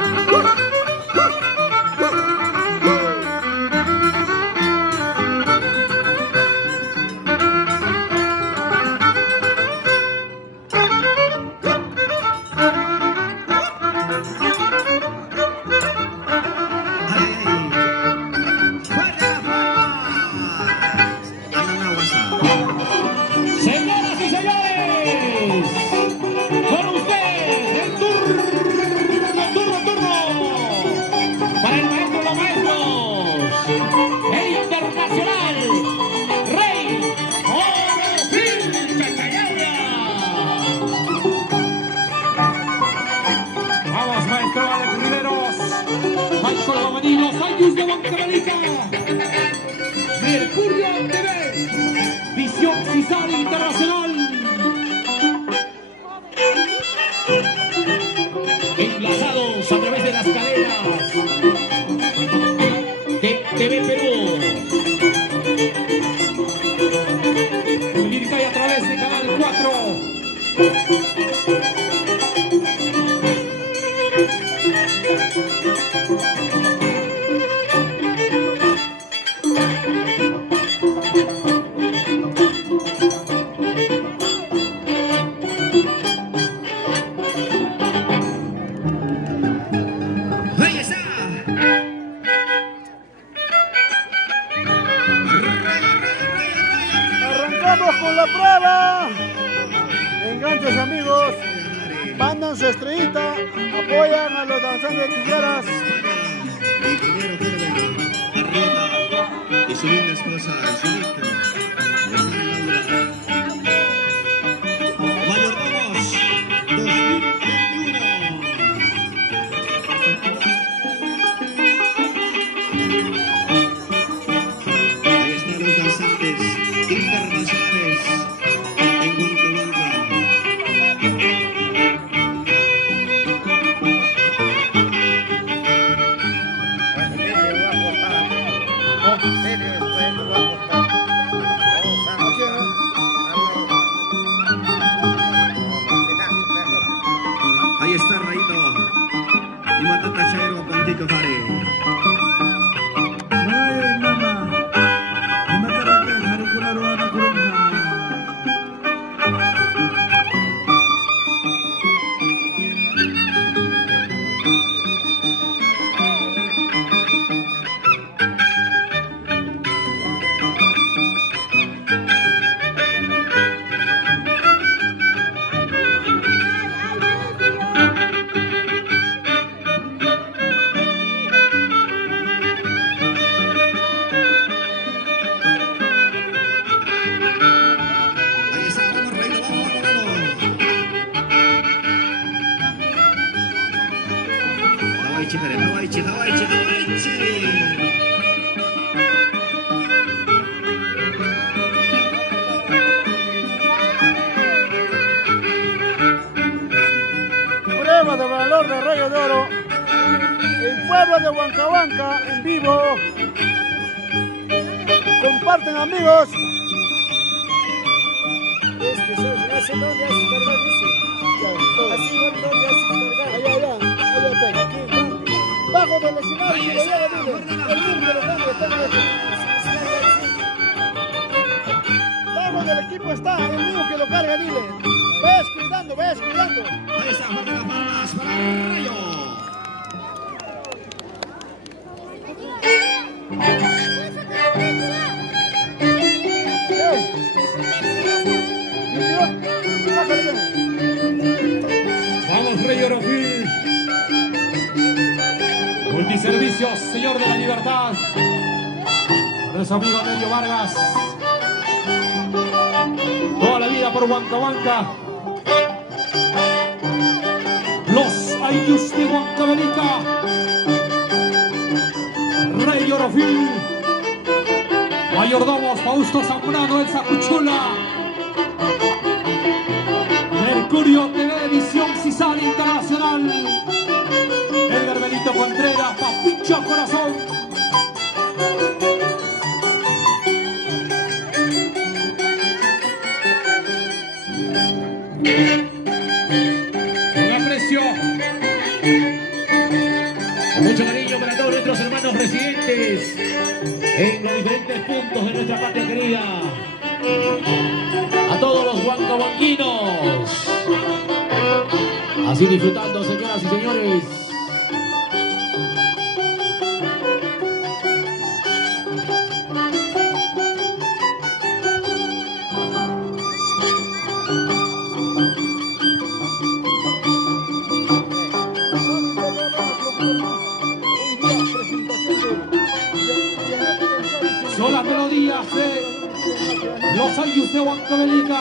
Ay, fuera, fuera. Ananahuasa. Señoras y señores, con usted, el turno para el maestro de los maestros, el internacional, Rey Orofil Chachayaya. Vamos, maestro Alex Riveros, Michael Gamanino, Sayus de Bancamérica, Mercurio TV, Visión Cisal Internacional. Enlazados a través de las cadenas de TV Perú. Liricay a través de Canal 4. Ahí está. Arrancamos con la prueba. Enganches, amigos. Mandan su estrellita. Apoyan a los danzantes de Quilleras. Y primero quiero arriba y su linda esposa, su hija. Mayordomos 2021. Ahí están los danzantes internacionales en Huancahuanca. Ahí está Rayito y Matata Chairo con Tito Fare. Prueba de valor de Rayo de Oro. El pueblo de Huancahuanca en vivo. Comparten, amigos. Bajo del escenario, bajo del equipo está el mismo que lo carga, dile. Ves cuidando, ves cuidando. Ahí está, fuerte las palmas para Rayo. Vamos, Rey Orofil. Multiservicios, señor de la libertad. Nuestro amigo Nelio Vargas. Toda la vida por Huancahuanca. Los Ayllus de Huancavelica. Rey Orofil. Mayordomos Fausto Zambrano, Elsa Cuchula. Mercurio TV, Visión Cisal Internacional. Edgar Benito Contreras, Papicho Corazón. Con aprecio, con mucho cariño para todos nuestros hermanos residentes en los diferentes puntos de nuestra patria querida. A todos los huancahuanquinos. Así disfrutando, señoras y señores. Son las melodías de los Ayllus de Huancavelica.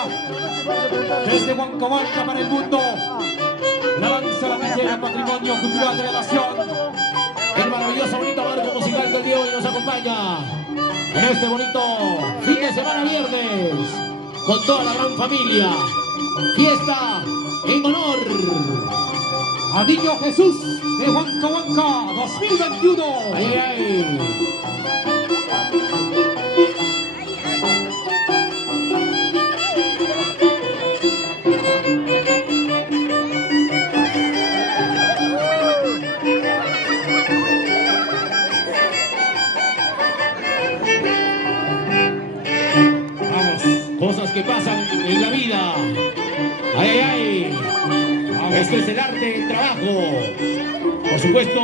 Desde Huancahuanca para el mundo. La danza, la belleza, patrimonio cultural de la nación. El maravilloso, bonito marco musical que el día de hoy nos acompaña en este bonito fin de semana viernes con toda la gran familia. Fiesta en honor a Niño Jesús de Huancahuanca 2021. Ay, ay, ay. Cosas que pasan en la vida. Ay, ay, ay. Este es el arte del trabajo. Por supuesto,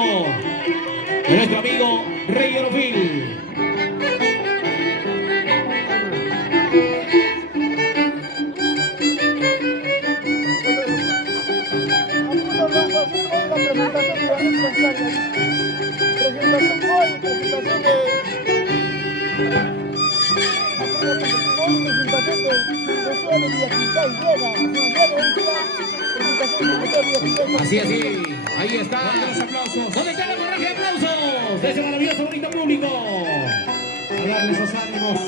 de nuestro amigo Rey Orofil. Así, así, ahí está. Los aplausos. ¿Dónde está la corraje de aplausos de ese maravilloso bonito público? A darle esos ánimos.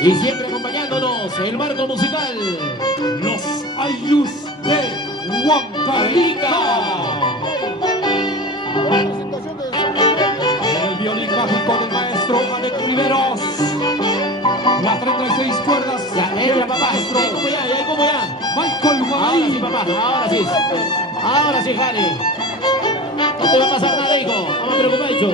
Y siempre acompañándonos el marco musical, los Ayllus de Huancavelica. El violín mágico del maestro Alex Riveros. Las 36 cuerdas. Ya, entra, papá. ¿Cómo ya? ¿Ya? ¿Cómo ya? Michael Ahora sí, Guay. papá. Ahora sí. Ahora sí, Jale. No te va a pasar nada, hijo. No me preocupes, hijo.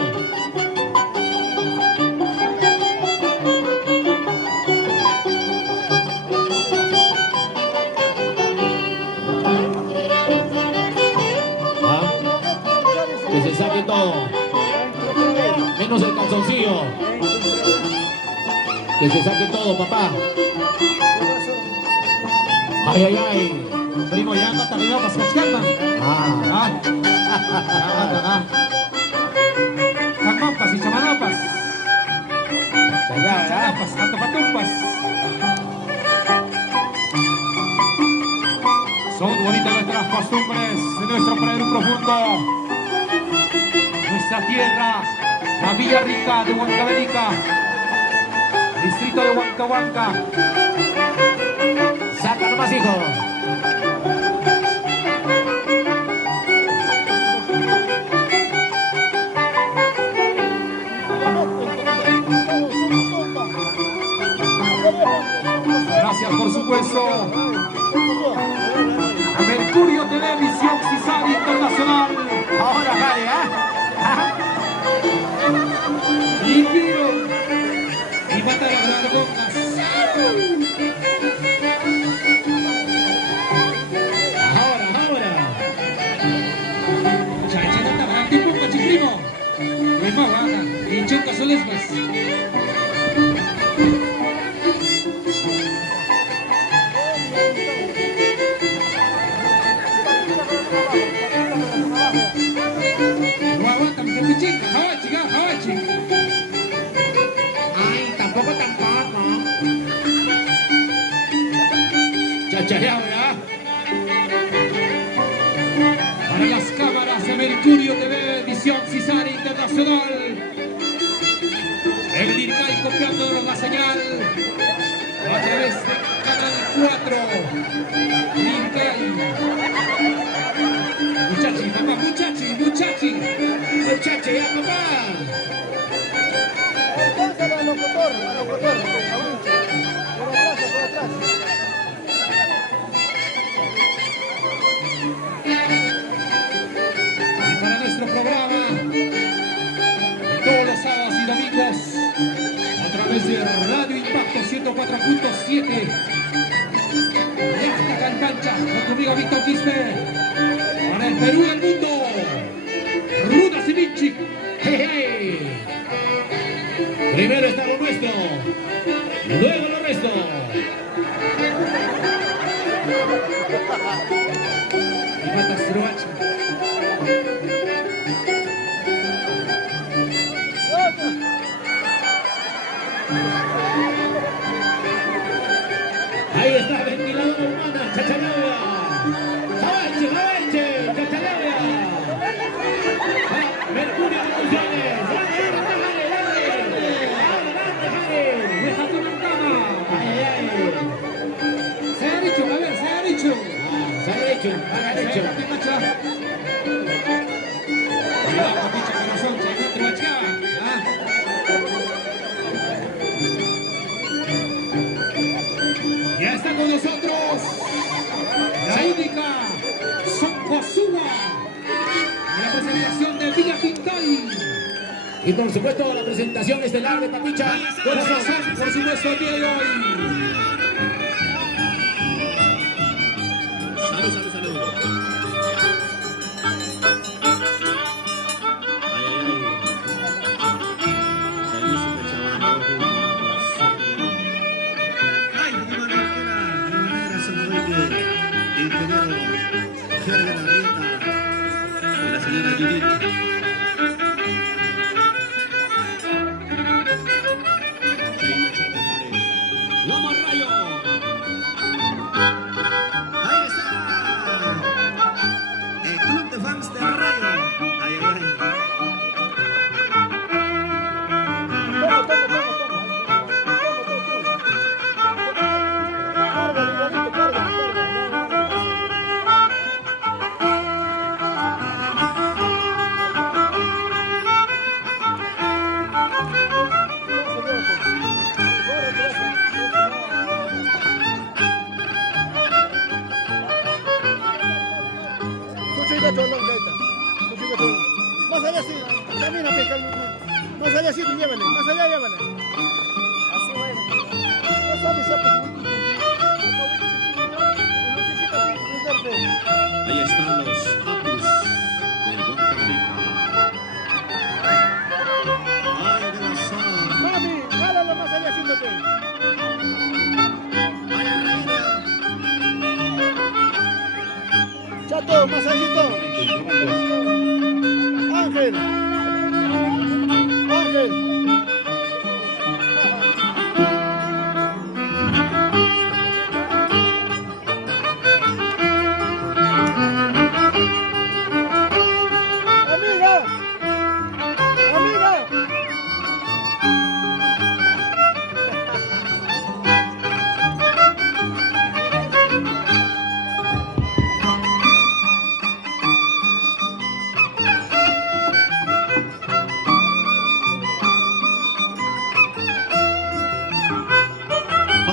Que se saque todo. Menos el calzoncillo. Que se saque todo, papá. Ay, ay, ay. Primo, ya anda arriba para escucharla. Ah. Camampas y chamanapas. Chamapas, atapatumpas. Son bonitas nuestras costumbres de nuestro Perú profundo. Nuestra tierra, la Villa Rica de Huancavelica, distrito de Huancahuanca. Saca nomás, hijo. Gracias, por supuesto, a Mercurio Televisión Cisar Internacional. Ahora, Jare, ¿ah? Y Piro y mata las grandotas. Ahora. Chachanata, Bantipo, Pachiprimo. Y más baja. Y Chenca Solesmas. Guaguatan, que Pichenca, Jawachi. Ay, tampoco. Chachareado, ¿verdad? Para las cámaras de Mercurio TV, edición Cisar Internacional. El Lircay copiándonos la señal a través de Canal 4. Lircay. Muchachi, papá, muchachi, ya, papá. Alcánzalo al locutor, ahorita. Por atrás. Y para nuestro programa, todos los sábados y domingos, a través de Radio Impacto 104.7, ya está Cantancha, con tu amigo Víctor Quispe, para el Perú y el mundo, Ruda Sivinchi. Hey. Primero está lo nuestro, luego lo resto. Y matas Troacha. Ahí está, ventilador humana, Chachalabia. Jawache, Chachalabia. Mercurio de Ilusiones. Dale. Deja tu ventana. Ay. Se ha dicho, a ver, se ha dicho. Se ha dicho. Cuidado, pinche corazón, se encuentra ya está con nosotros la única Soncosúa en la presentación de Villa Pintal. Y por supuesto la presentación estelar de Papicha Corazón, por supuesto el día de hoy. Salud. ¡Vamos, Rayo! Ahí está. El club de fans de Rayo. Ay. Más allá sí, camina, más allá sí, llévale, más allá llévale. Así bueno. No sabes, Ahí están los Apus de Huancavelica. Ay, de la zona. Mami, jálalo más allá, siéntate. Ay, reina. Chato, más allá. Ángel.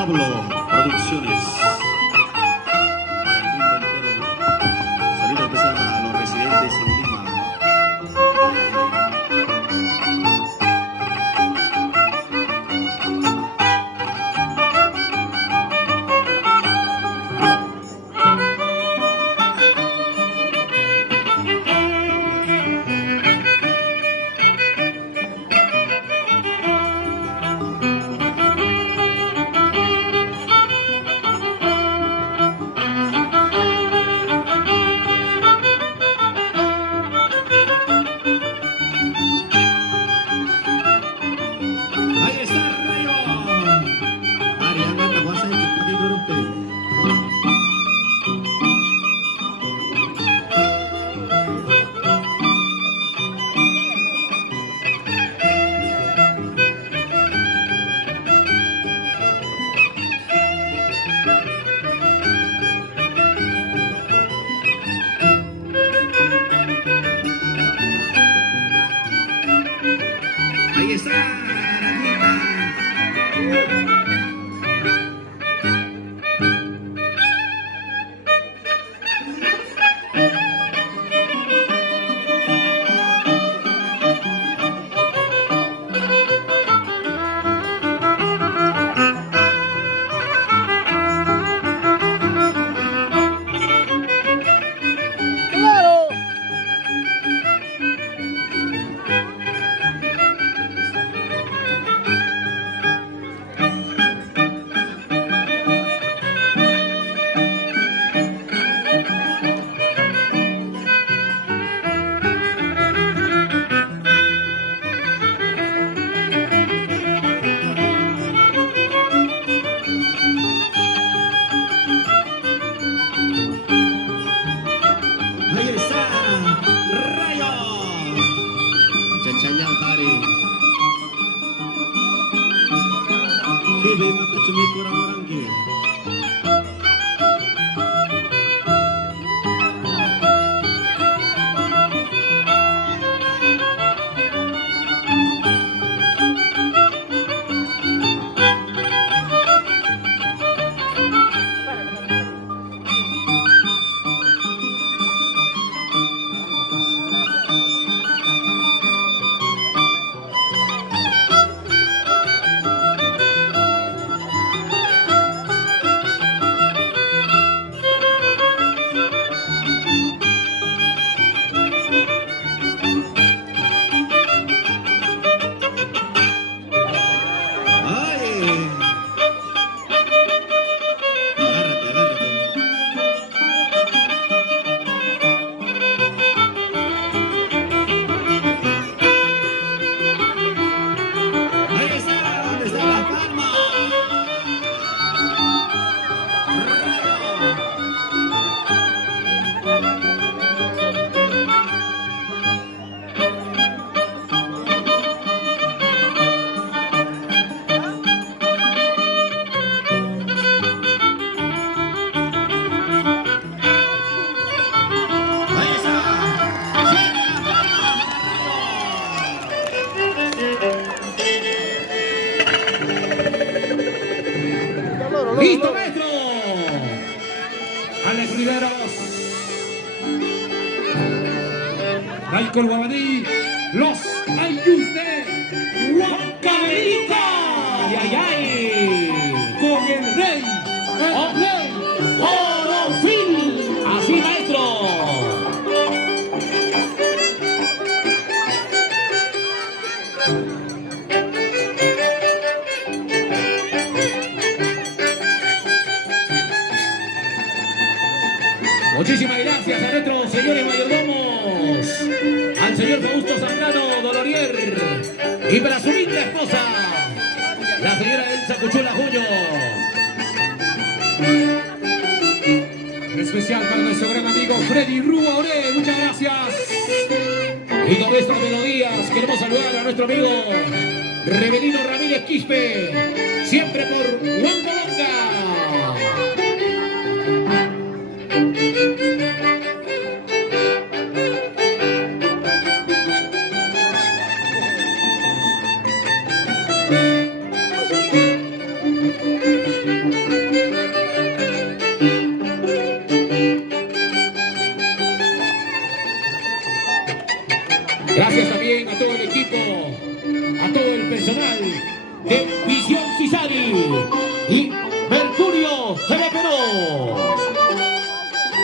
Pablo Producciones. Para el mundo entero. Saludos especial a los residentes en Lima. Ahí está Rayo. Ariana Tahuasa y Kipati Durupe. Ahí está Aranita. ¡Claro! Ahí está Rayo. Chachanya Tari. Hibe mata cumi kurang-kurang ki. Ay. Agárrate, agárrate. Ahí está, ¿dónde está la palma? Rayo. Ahí está. Sigue la palma. ¡Listo, maestro! Alex Riveros. Michael Guabadí. Los Ayus de Huancavelica. ¡Ay, ay, ay! Con el rey. ¡El rey! ¡Orofil! Así, maestro. Muchísimas gracias a nuestros señores mayordomos, al señor Fausto Zambrano Dolorier y para su linda esposa, la señora Elsa Cuchula Julio. En especial para nuestro gran amigo Freddy Rúa Oré, muchas gracias. Y con estas melodías queremos saludar a nuestro amigo Rebelino Ramírez Quispe, siempre por Huanca Huanca. Mercurio TV Perú.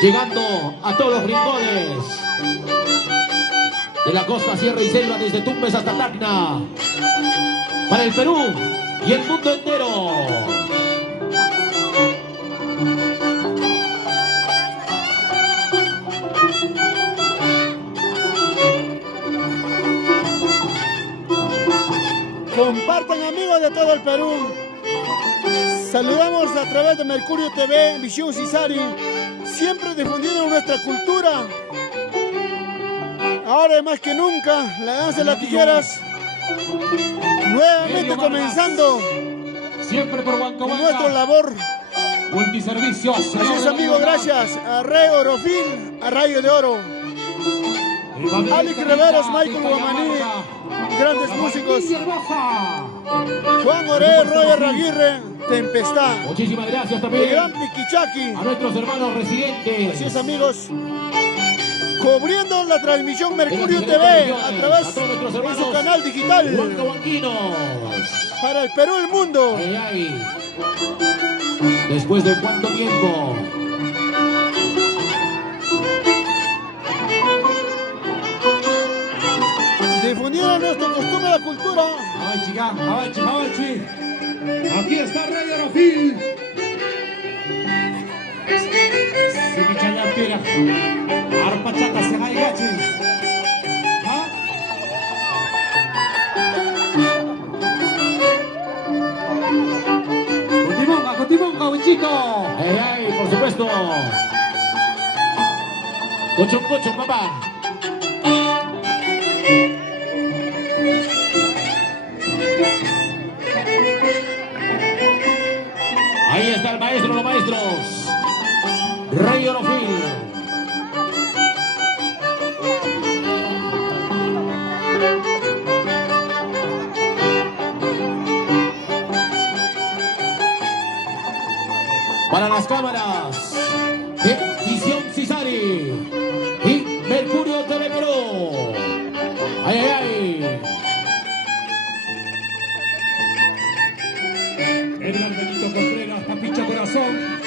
Llegando a todos los rincones de la costa, sierra y selva, desde Tumbes hasta Tacna, para el Perú y el mundo entero. Compartan, amigos de todo el Perú. Saludamos a través de Mercurio TV, Visión Cisari, siempre difundiendo nuestra cultura. Ahora más que nunca, la danza de las tijeras nuevamente comenzando Siempre por con nuestra Huancahuanca. labor. Multiservicios. Así es, amigos, gracias a Rey Orofil, a Rayo de Oro, Alex Riveros, Michael Guamaní, grandes músicos, Juan Oré, Roger Raguirre, Tempestad, Muchísimas gracias el también gran Piquichaki. a nuestros hermanos residentes. Así es, amigos, cubriendo la transmisión Mercurio TV a través de su canal digital Huancahuanquinos. para el Perú y el mundo. Ay, ay. ¿Después de cuánto tiempo? Difundiendo nuestra costumbre, la cultura. Avanchi, avanchi, avanchi. Aquí está Rey Orofil. Si mi chayampira. Arpachata se gaigachi. ¿Ah? Cotimonga, cotimonga, buenchito. Ay, ay, por supuesto. Cochón, cochón, papá. Ahí está el maestro, los maestros. Rey Orofil. Para las cámaras de Visión Cisari y Mercurio TV Perú. Ay, ay, ay. El gran Benito Contreras, Papicho Corazón.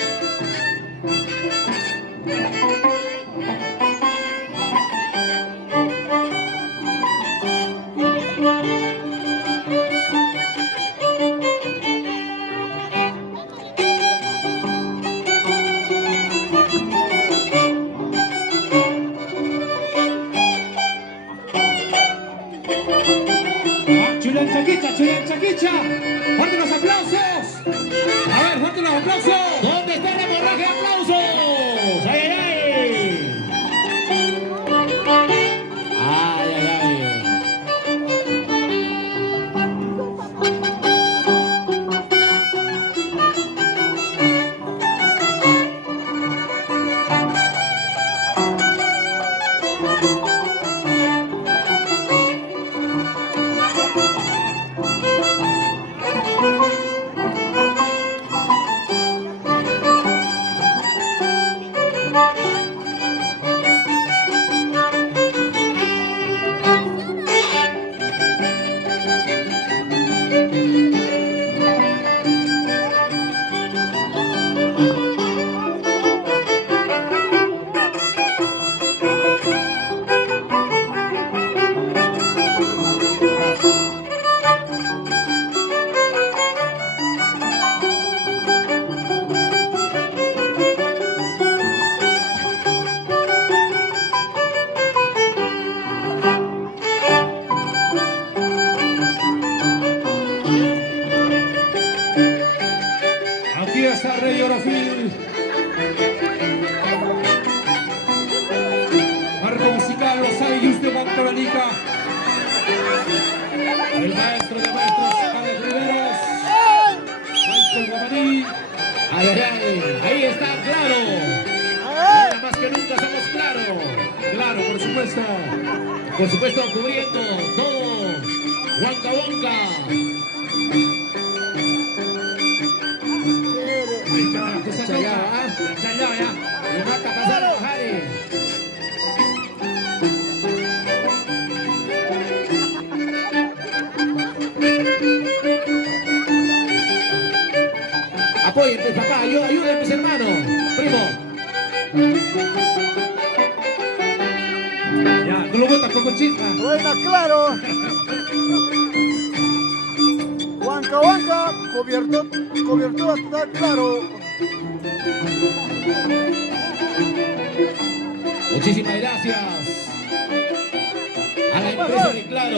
Chulenchaquicha. ¡Fuerte los aplausos! A ver, fuerte los aplausos. ¿Dónde está el hemorragia de aplausos? ¡Ay, ay, ay! ¡Ay, ay, ay! Aquí está Rey Orofil. Marco musical, los Ayus de Huancahuanca. El maestro de maestros, Alex Riveros. Michael Guamaní. ¡Ay, ay, ay! Ahí está, claro. Ahora más que nunca somos claro. Claro, por supuesto. Por supuesto, cubriendo todo Huancahuanca. Chayao, ya. Le mata a pasar a Bajari. Apoyo. ver, pues papá, ayúdenme, mis hermanos. Primo. Ya, tú lo botas con chispa. Buena, claro. Huanca, cobertura total, claro. Muchísimas gracias a la empresa de Claro.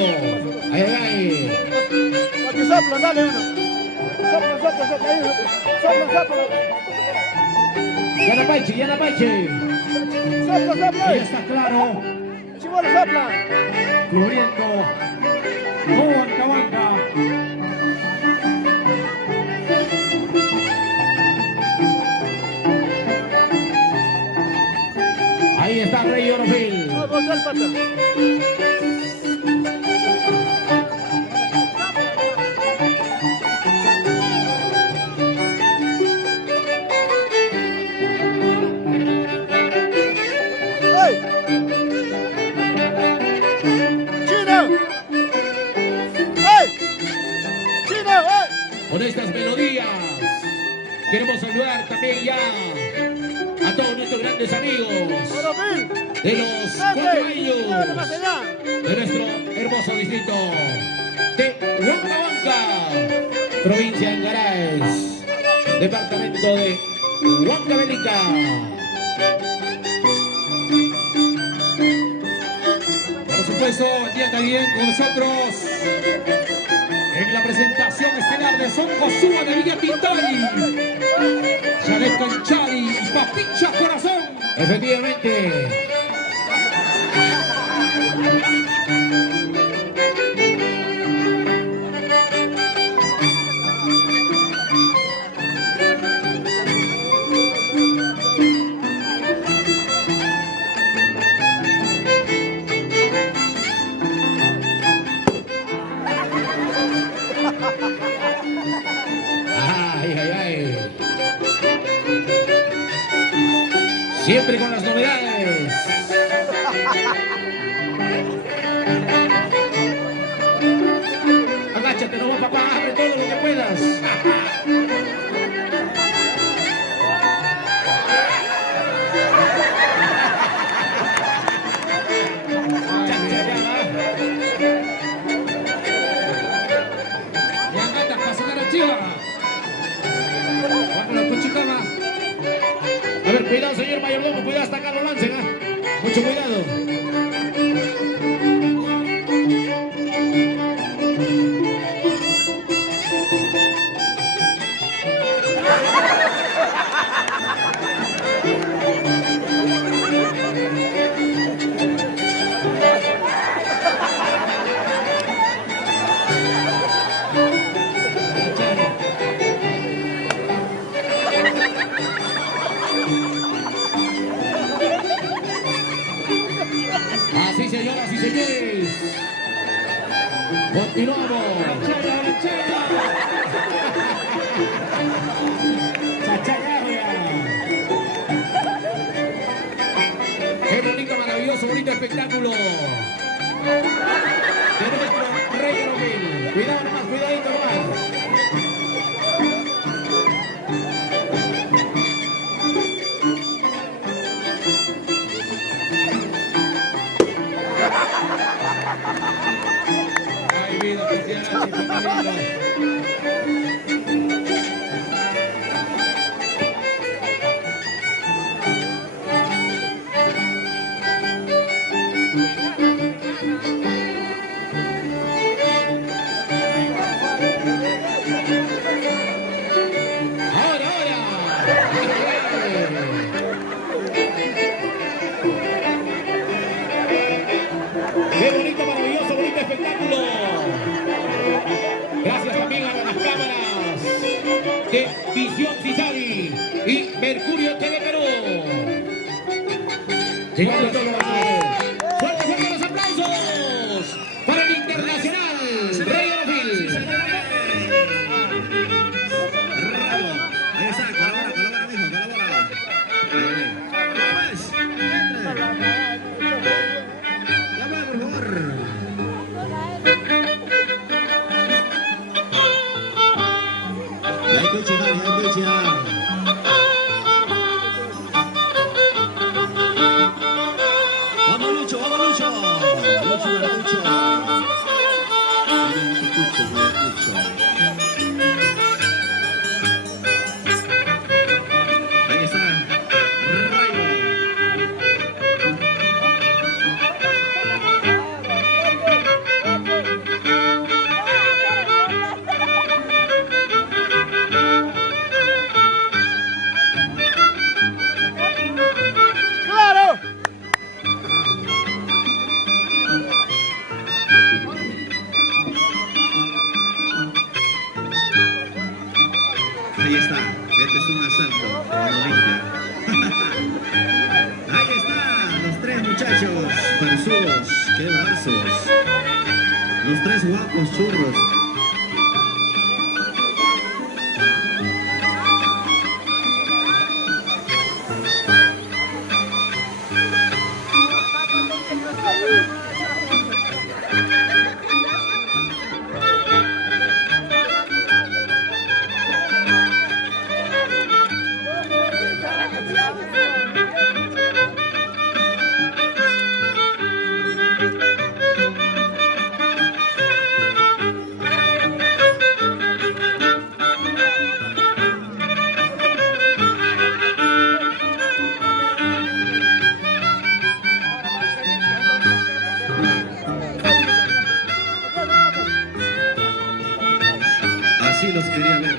Ay. Para que soplan, dale uno. Sopla. Yanapaiche. Sopla. Ahí está Claro, Chibolo, sopla. cubriendo Huanca. Ahí está Rey Orofil. No, voltea el pata. ¡Ey! ¡Chino! ¡Ey! ¡Chino! ¡Ey! Con estas melodías queremos saludar también ya a todos nuestros grandes amigos ¡Orofil! de los 4 ¡Llévale más años allá! de nuestro hermoso distrito de Huancahuanca, provincia de Angaraes, departamento de Huancavelica. Por supuesto, el día también con nosotros en la presentación estelar de Son Cosúa de Villa Tintoy, Chalet Conchari, Papicha Corazón. Efectivamente. Ay. Siempre con las novedades. Agáchate, no, papá, abre todo lo que puedas. Ya gata, para sacar a Chiva. Vámonos con Chicama. A ver, cuidado, señor mayordomo, cuidado, hasta acá lo lancen, ¿ah? Mucho cuidado. Así, señoras y señores. Continuamos. Qué bonito, maravilloso, bonito espectáculo de nuestro Rey Orofil. Cuidado nomás, cuidadito nomás. Ay, vida, Qué bonito, maravilloso, bonito espectáculo. Gracias también a las cámaras de Visión Cisari y Mercurio TV Perú. Señores, fuerte los aplausos para el internacional Rey Orofil. Ahí está, colabora, mijo, colabora. Vamos, por favor. Ya hay que chinar. muchachos, persudos, qué brazos. Los tres guapos churros. Así los quería ver.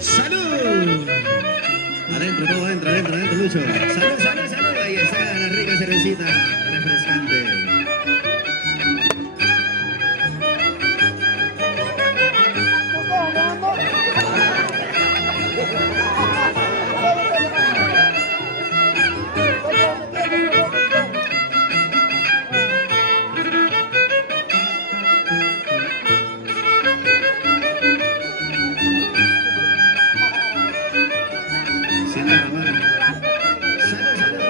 ¡Salud! Adentro, todo adentro, Lucho. ¡Salud, salud, salud! Ahí está la rica cervecita refrescante. Sienta la mano. ¡Salud, salud!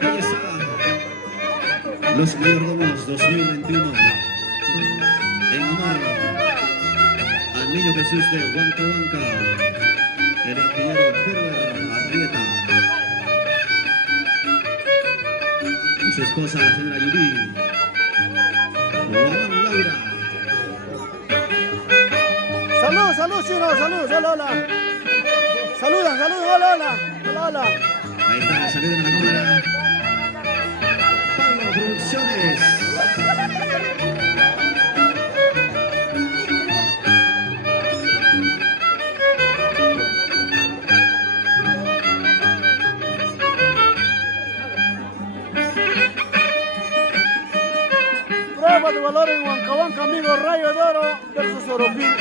Ahí está. Los Mayordomos 2021. En honor al niño Jesús de Huancahuanca, el ingeniero Herbert Arrieta, y su esposa, la señora Yuri. Juan Laura. Salud, salud, chino, salud, hola, hola. Saludan, saludan, hola, hola. Hola, hola. Ahí está, saluden a la cámara. Pablo Producciones. Prueba de valor en Huancahuanca, amigo, Rayo de Oro versus Orofil.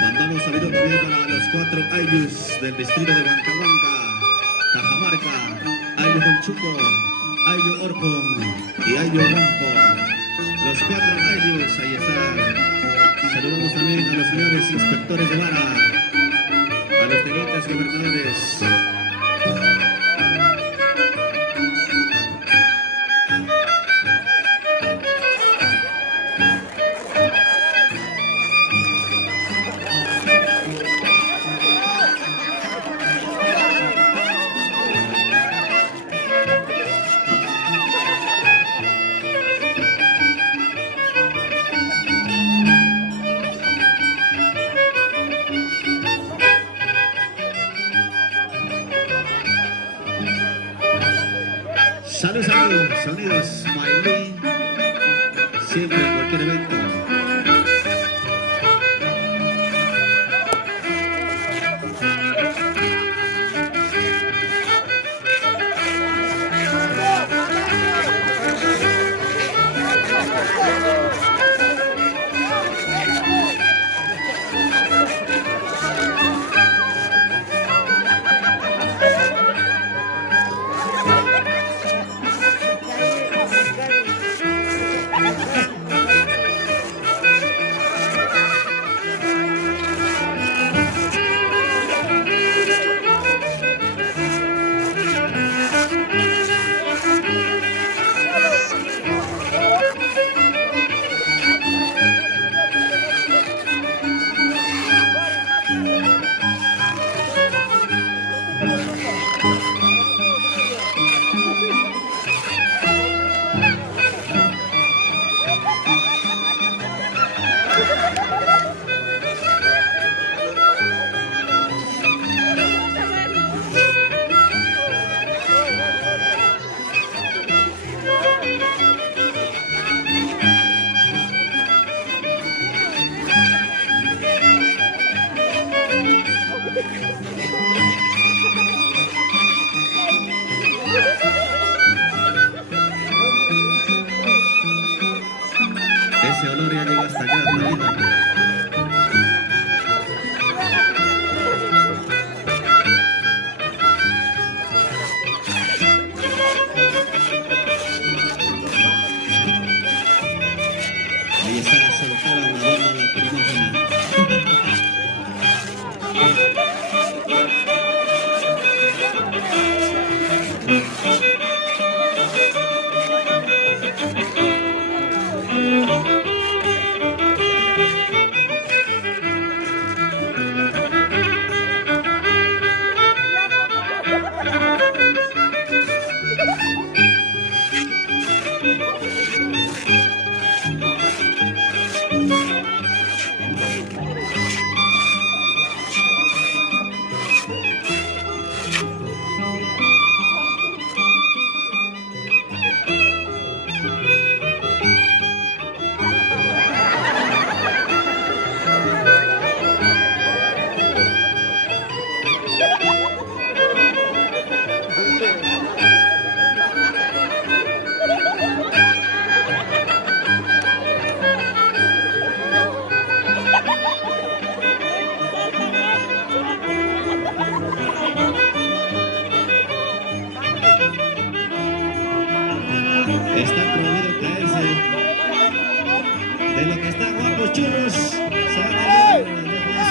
Mandamos saludos también para los 4 Ayllus del distrito de Huancahuanca, Cajamarca, Ayllu Conchuco, Ayllu Orpon y Ayllu Rampo. Los 4 Ayllus, ahí está. Saludamos también a los señores inspectores de vara, a los tenientes gobernadores. Salud, salud, sonidos Mailí, siempre en cualquier evento. Está prohibido caerse. De lo que están guapos churros, se van a ir los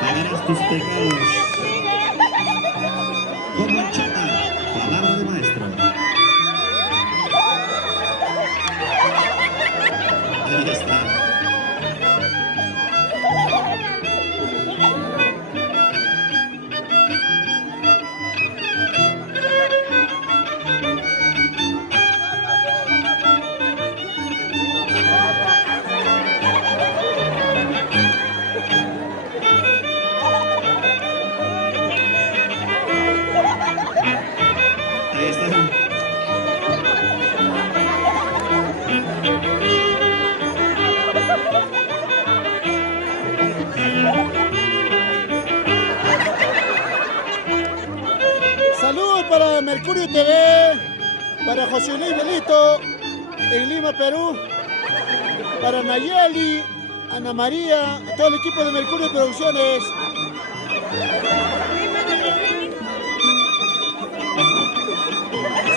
pagarás tus pecados. Como el chata, palabra de maestro. Ahí está. Ahí está. Saludos para Mercurio TV, para José Luis Belito en Lima, Perú, para Nayeli, Ana María, todo el equipo de Mercurio Producciones.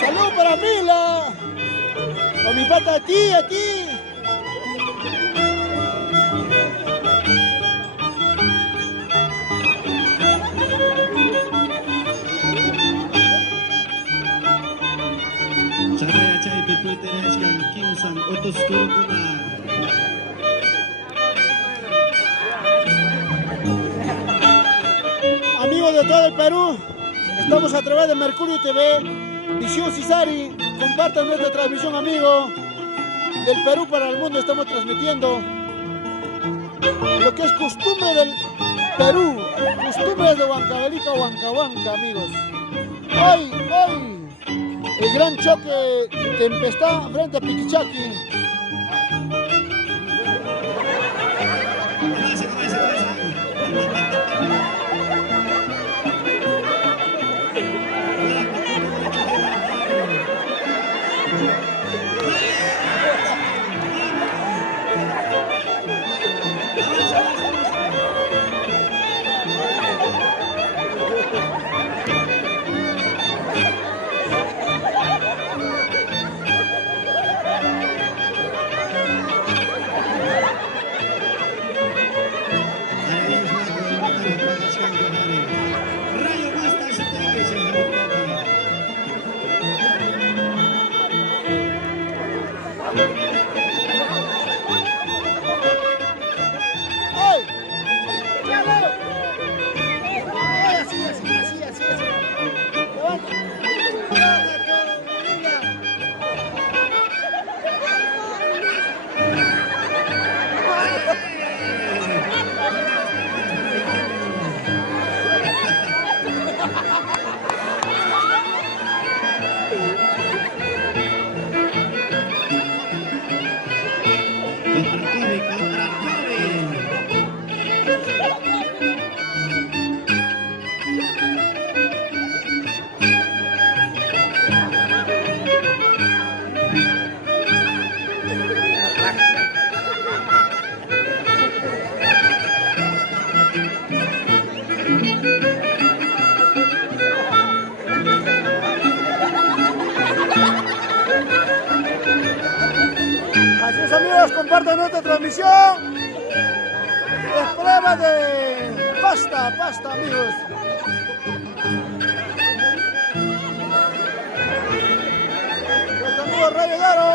Saludos para Mila, a mi pata, a ti, a ti. Chabaya chay pipuiterashkan kimsan otos kurukuna. Amigos de todo el Perú, estamos a través de Mercurio TV, Visión Cisari, compartan nuestra transmisión, amigos. Del Perú para el mundo estamos transmitiendo lo que es costumbre del Perú, costumbres de Huancavelica, Huancahuanca, amigos. Hoy, el gran choque Tempestad frente a Piquichaqui. Así es, amigos, compartan nuestra transmisión. Es prueba de pasta, amigos. Nuestro amigo Rayo Daro.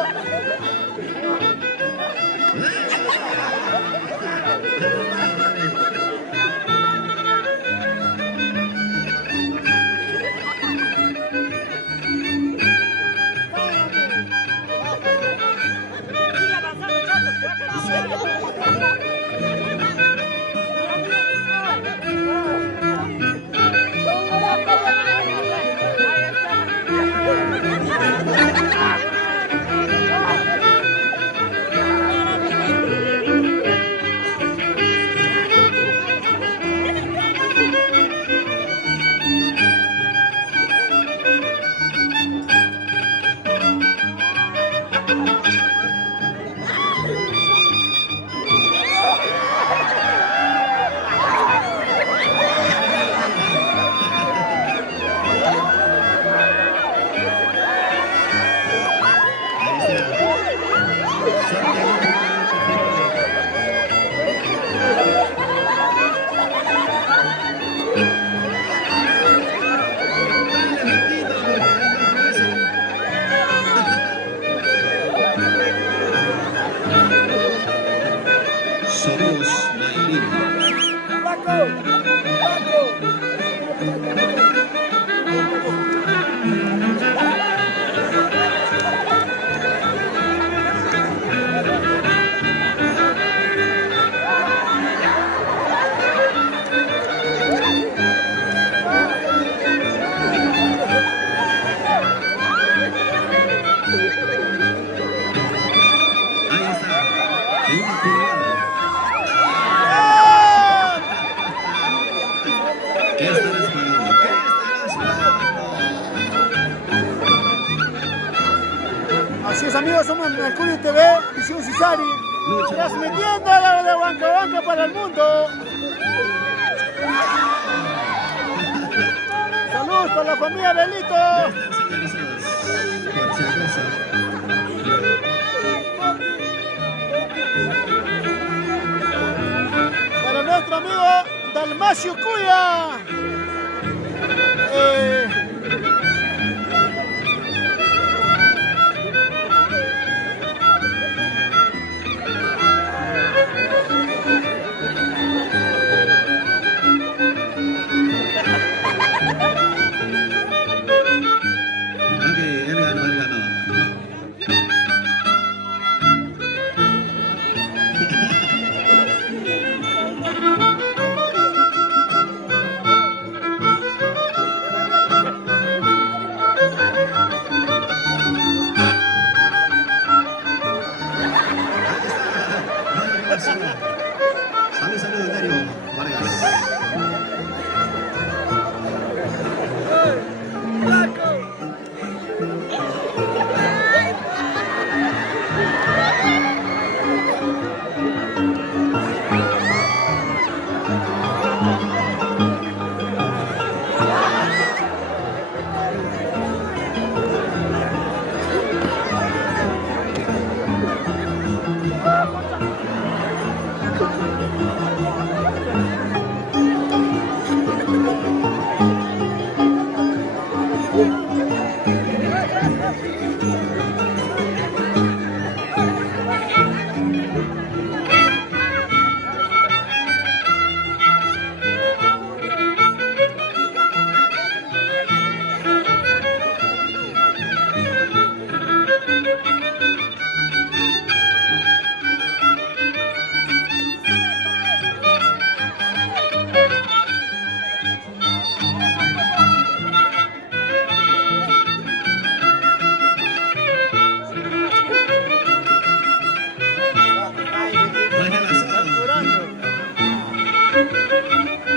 Somos Maylin. Ahí está. De una pulgada. ¿Qué estarás pagando? ¿Qué estarás pagando? Así es, amigos, somos Mercurio TV, Visión Cisari, transmitiendo la de Huancahuanca para el mundo. Saludos para la familia Belito. Ya están señalizados. Por si acaso. Para nuestro amigo Dalmacio Cuya. Ok, Edgar va el ganador. Salud, salud, Dario Vargas.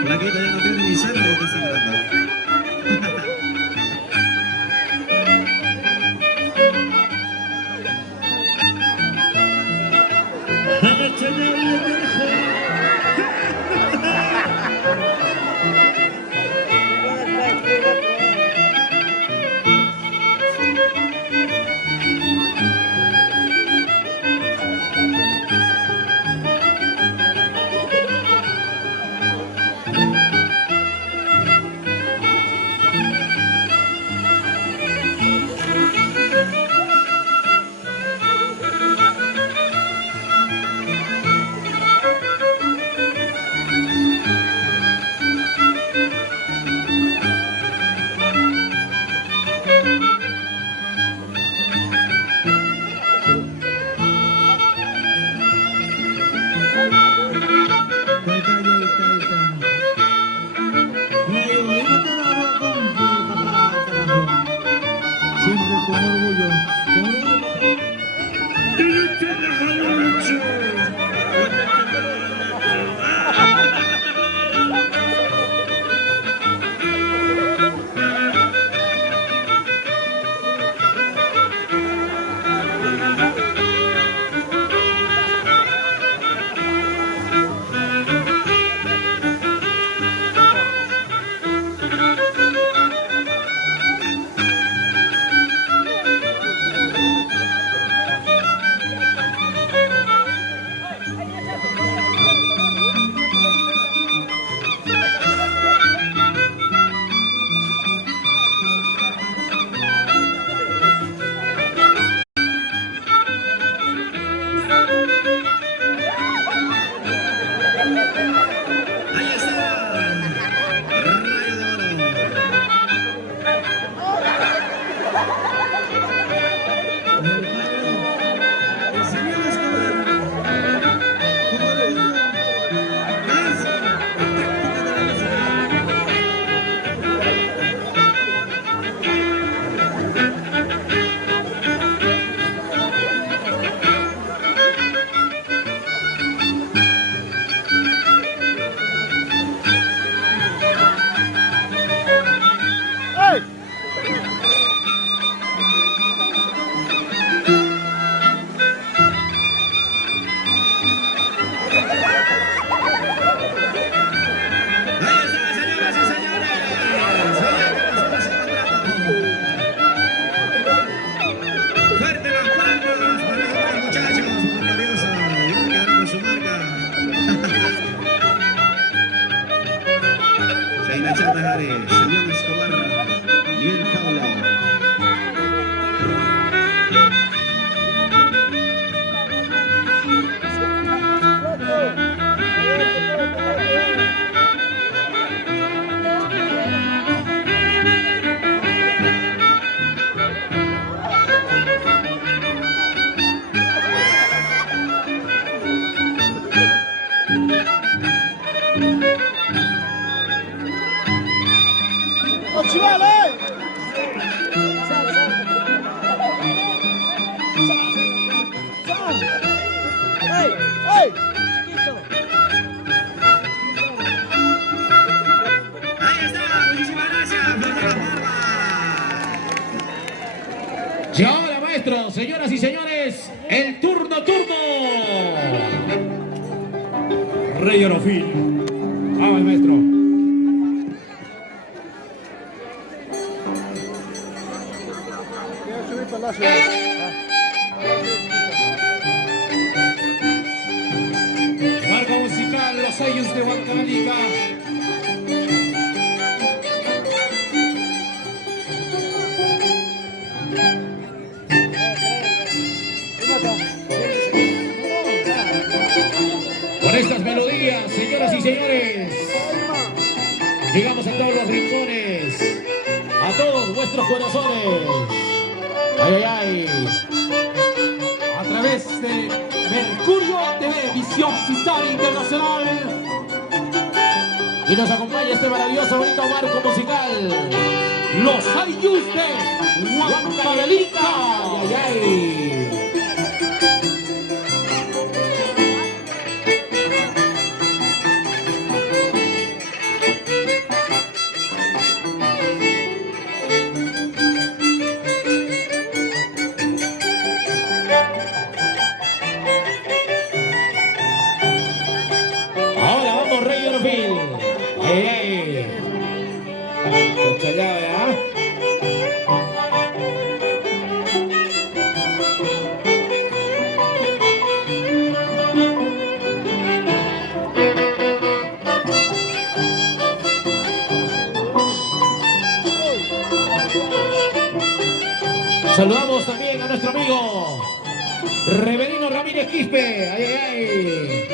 Flaquita ya no tiene ni sangre, está sangrando. Siempre con orgullo. Ahí está. Rayo de Oro. El señor Escobar. Con orgullo. Más. Táctica de la música. ¡Ey! Ahí está, señoras y señores. Oye, que nos vamos encontrando. Fuerte las palmas para estos muchachos, gloriosa. Y van a quedar con su marca. Sheila Chávez, señor Escobar, bien Pablo. ¡Ochivale! ¡Ey! ¡Ey! Ahí está, muchísimas gracias. Fuerte las palmas. Y ahora, maestro, señoras y señores, el turno. Rey Orofil. Vamos, maestro. Quiero subir Palacio. Marca musical, los sellos de Huancavelica. Con estas melodías, señoras y señores, llegamos a todos los rincones, a todos vuestros corazones. Ay, ay, ay. A través de Mercurio TV, Visión Fiscal Internacional. Y nos acompaña este maravilloso, bonito marco musical. Los Ayus de Huancavelica. Ay, ay, ay. Ahora vamos, Rey Orofil. Ay, ay. Escucha ya, ¿verdad? Saludamos también a nuestro amigo Reverino Ramírez Quispe. Ay, ay, ay.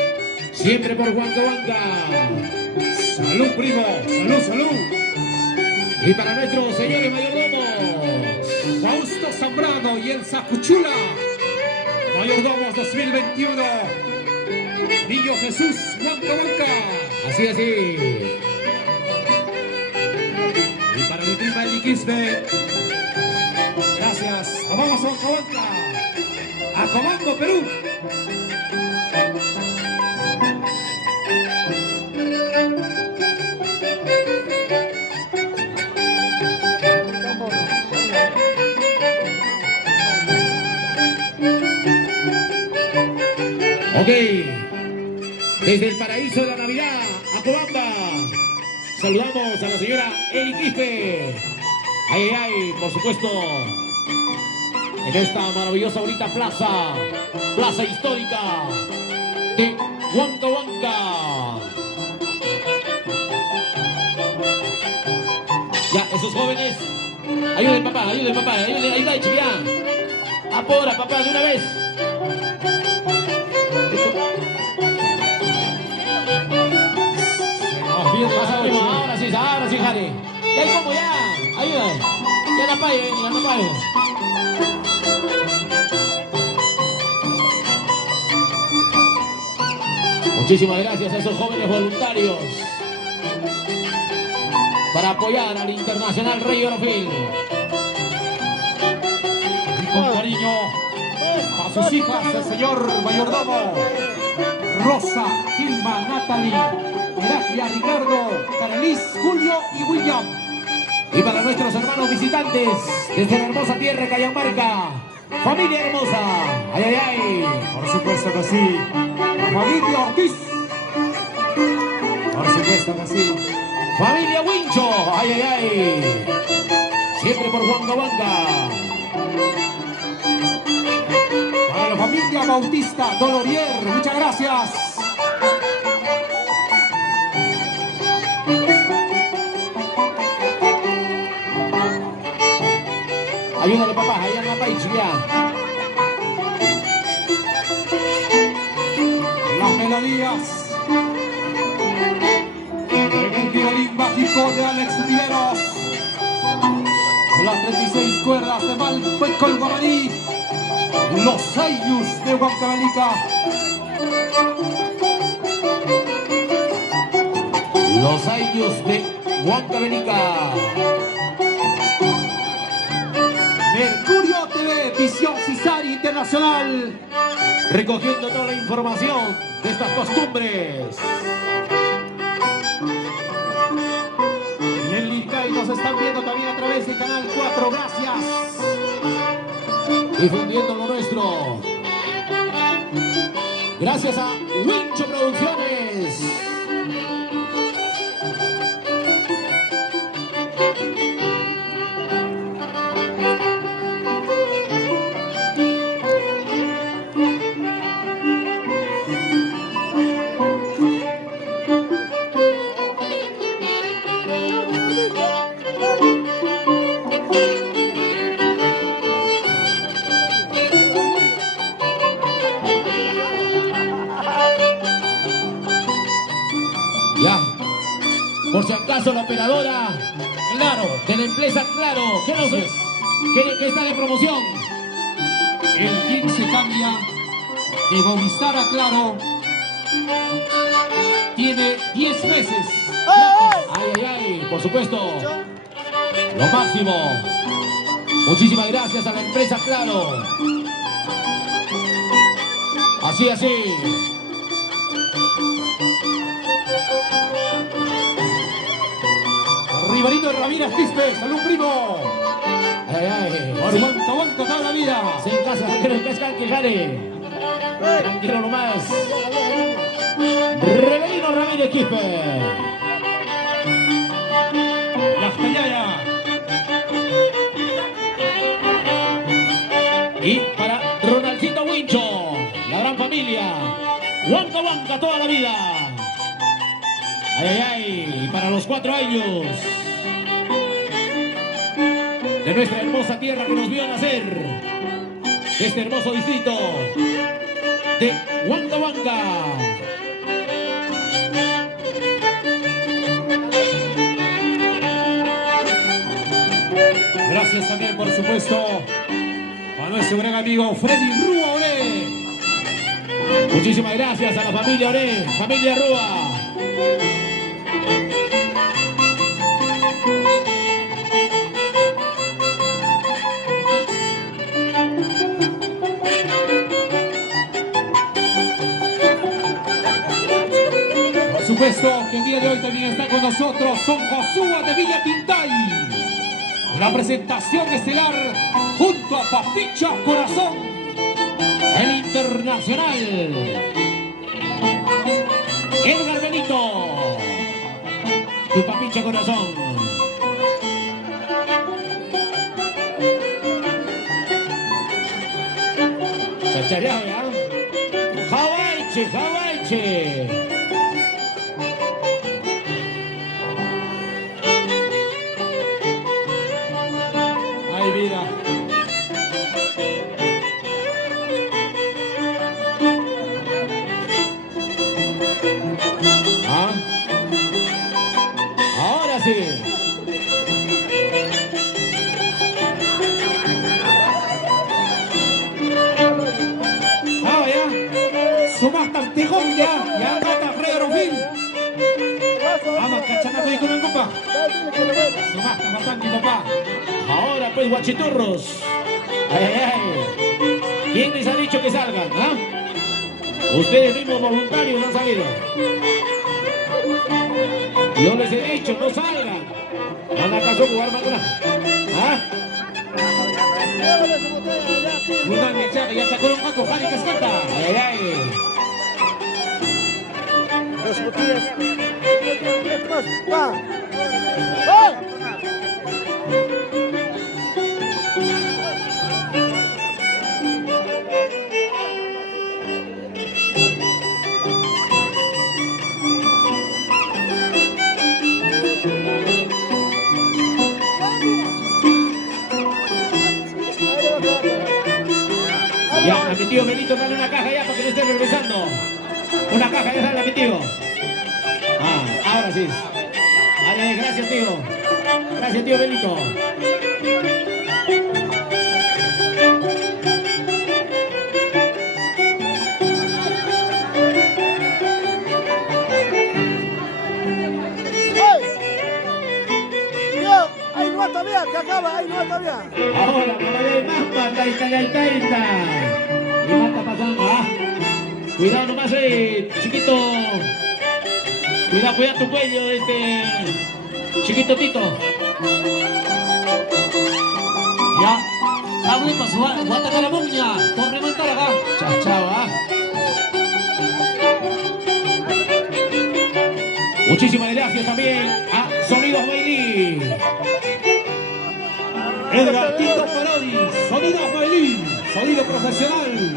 Siempre por Huancavelica. Salud, primo. Salud. Y para nuestros señores mayordomos, Fausto Zambrano y el Sacuchula. Mayordomos 2021. Niño Jesús Huancahuanca. Así, así. Y para mi prima Eli Quispe. Gracias. Nos vamos a Huancahuanca. A Comando, Perú. Ok, desde el paraíso de la Navidad, a Cobamba, saludamos a la señora Eli Quispe. Ay, ay, ay, por supuesto, en esta maravillosa bonita plaza histórica de Huancahuanca. Ya, esos jóvenes, ayuden papá, ayuda chiquilla. Apura papá, de una vez. Pasa primo, ahora sí, Jari. Ya hay como ya, ayuda. Ya no pague, ya no pague. Muchísimas gracias a esos jóvenes voluntarios para apoyar al Internacional Rey Orofil. Y con cariño a sus hijas, el señor mayordomo Rosa, Gilma, Natalie, Heraclia, Ricardo, Carelis, Julio y William. Y para nuestros hermanos visitantes desde la hermosa tierra de Cajamarca, familia hermosa, ay, ay, ay. Por supuesto que sí. La familia Ortiz. Por supuesto que sí. Familia Wincho, ay, ay, ay. Siempre por Huancahuanca. Para la familia Bautista Dolorier, muchas gracias. Ayúdale papá, ayúdale papá y chiquilla. Las melodías. El violín mágico de Alex Riveros. Las 36 cuerdas de Malpeco el Guamaní. Los Ayllus de Huancavelica. Los Ayllus de Huancavelica. Mercurio TV, Visión Cisari Internacional. Recogiendo toda la información de estas costumbres. Y en Lircay nos están viendo también a través del Canal 4, gracias. Difundiendo lo nuestro. Gracias a Wincho Producciones. Ya, por si acaso la operadora, claro, de la empresa Claro, ¿qué nos es? ¿Qué está de promoción? El quien se cambia de Movistar a Claro tiene 10 meses. Ay, ay, ay, por supuesto, lo máximo. Muchísimas gracias a la empresa Claro. Así, así. Riverito Ramírez Quispe, salud primo. Ay, ay, Por sí. Huancahuanca toda la vida. Sí, en casa, creo que es Jare. Tranquilo nomás. Rebelino Ramírez Quispe. Las Callaya. Y para Ronaldcito Wincho, la gran familia. Huancahuanca toda la vida. Ay, ay, ay. Y para los 4 años de nuestra hermosa tierra que nos vio nacer, de este hermoso distrito de Huancahuanca. Gracias también, por supuesto, a nuestro gran amigo Freddy Ruaure. Muchísimas gracias a la familia Oré, familia Rúa. Por supuesto que el día de hoy también está con nosotros Son Josúa de Villa Pintay. La presentación estelar junto a Papicha Corazón, El internacional Edgar Benito, tu Papicha Corazón. Chacharaya, Jawaiche, Jawaiche. ay vida, ¿Ah? Ahora sí. ah ya, sumas tantijón ya mata Fredero Fin. Ama cachanaco y con el copa. Sumas bastante papá. Ahora pues, guachiturros. Ay, ay, ay. ¿Quién les ha dicho que salgan? ¿Ah? Ustedes mismos voluntarios no han salido. Yo les he dicho, no salgan. ¿Van acaso a jugar mañana? ¿Ah? Mudan de chaga, ya sacó un paco, Jani que suelta. Ay, ay. Dos botellas. Va. ¡Va! Ya, a mi tío Benito, dale una caja ya para que no esté regresando. Una caja, ya dale a mi tío. Ah, ahora sí. Ay, ay, gracias, tío. Gracias, tío Benito. Ahí no todavía, que acaba, ahí no todavía. Ahora, para allá hay más, taita, taita. Y mata pasando, ah. Cuidado nomás, chiquito. Cuidado, cuida tu cuello, chiquito Tito. Ya, abre paso, guata la momia, por remontar acá. Chao, chao, ah. Muchísimas gracias también a Sonidos Bailí. Edgar Tito Parodi, sonido Bailín, sonido profesional.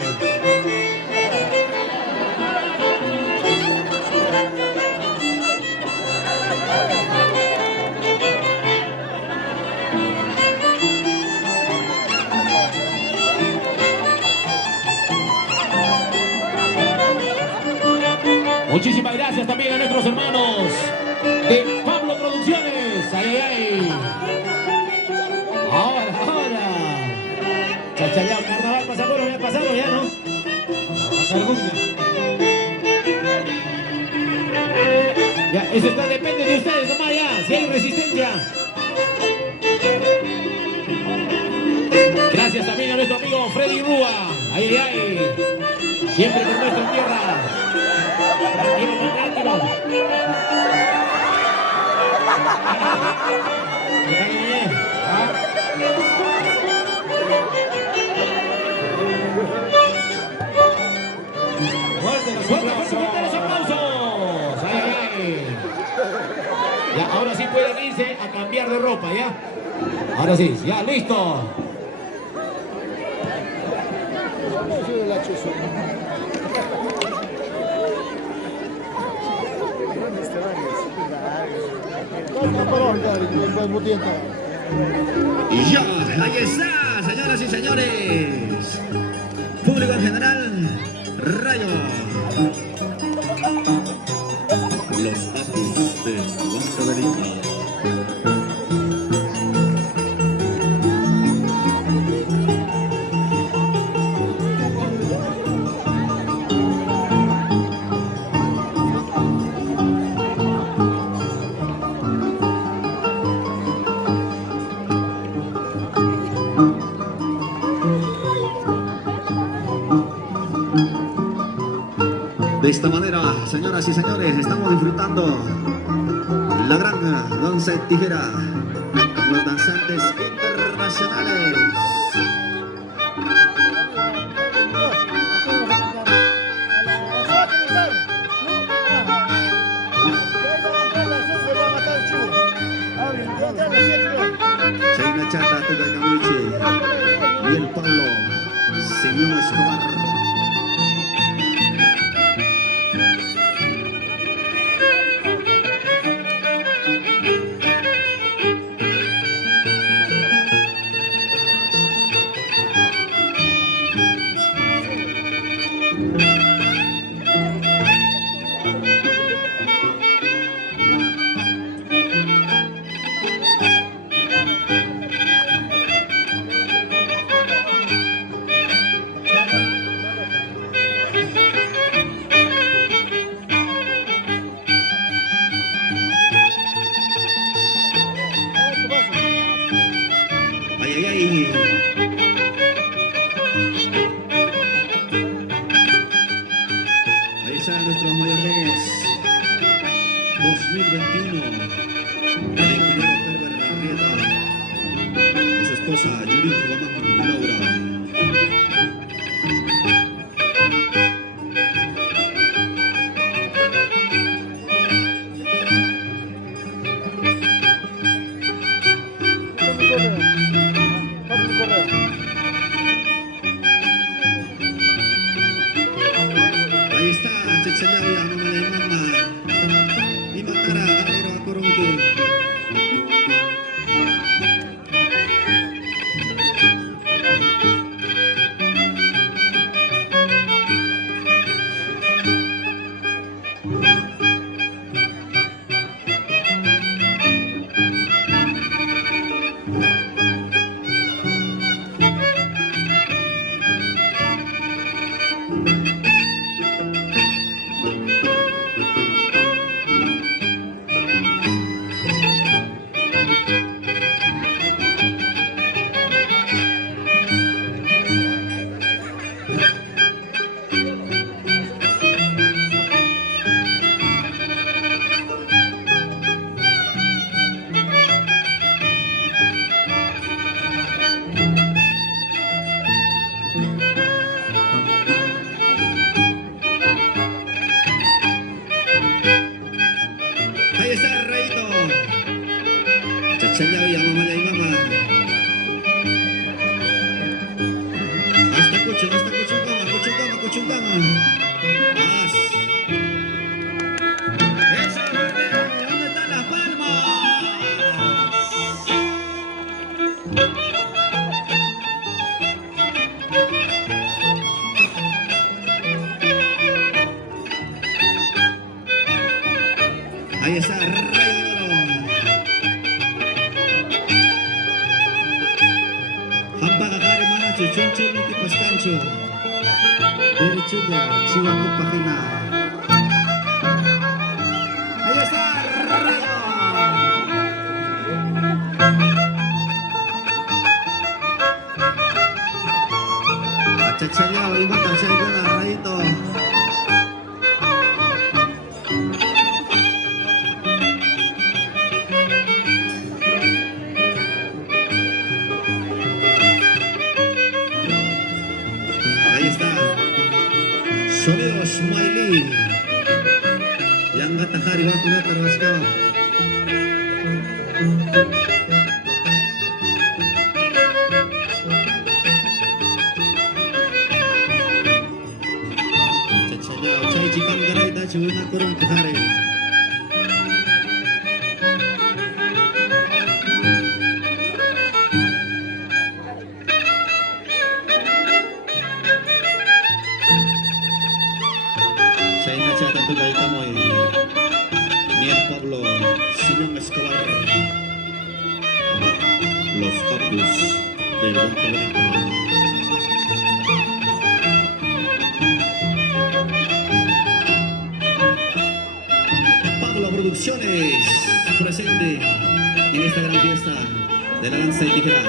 Muchísimas gracias también a nuestros hermanos de Pablo Producciones. Ay, ay. Ahora. Chachayao, carnaval pasajero, ya pasado, ya, ¿no? Pasar Guglia. Ya, eso está, depende de ustedes, nomás ya, si hay resistencia. Gracias también a nuestro amigo Freddy Rúa. Ay, ay, ay. Siempre con nuestra tierra. Tranquilo, tranquilo. Fuerte los aplausos. Ay, ay, ay. Ya, ahora sí pueden irse a cambiar de ropa, ¿ya? Ahora sí, ya, listo. Y ya, ahí está, señoras y señores. Público en general, Rayo. Los Apus de Huancavelica. señores, estamos disfrutando la gran danza de tijera con los danzantes internacionales. Chayna Chata, Tugayamuiche, y el Pablo, Simeón Escobar. Ahí están nuestros mayordomos 2021. El ingeniero Herbert Arrieta y su esposa Judith Guamán Laura. Ahí está Chachayaya, mamá de mamá. Y Matara, Guerrero, Acoronque. Ahí está el rayito. Chachayaya, mamá de mamá. Hasta Cuchungama, Cuchungama. Más. Eso, Romeo, ¿dónde están las palmas? Ahí está Rayo de Oro. Hampagakari mga chuchunchun ni Pascancho. Derechuga, Chihuahua Pagina. Ahí está Rayo. Achachayao, iba tachayao na Rayito. Ahí está Sonido Smiley yang katahari waktu na terus kau. Cacanya cai cikam garai ta cuna kurung kahari. Chayna Chata Tugay Kamoy, ni el Pablo, Simeón Escobar, los Cactus del Banco Bonito. Pablo Producciones, presente en esta gran fiesta de la danza de tijera.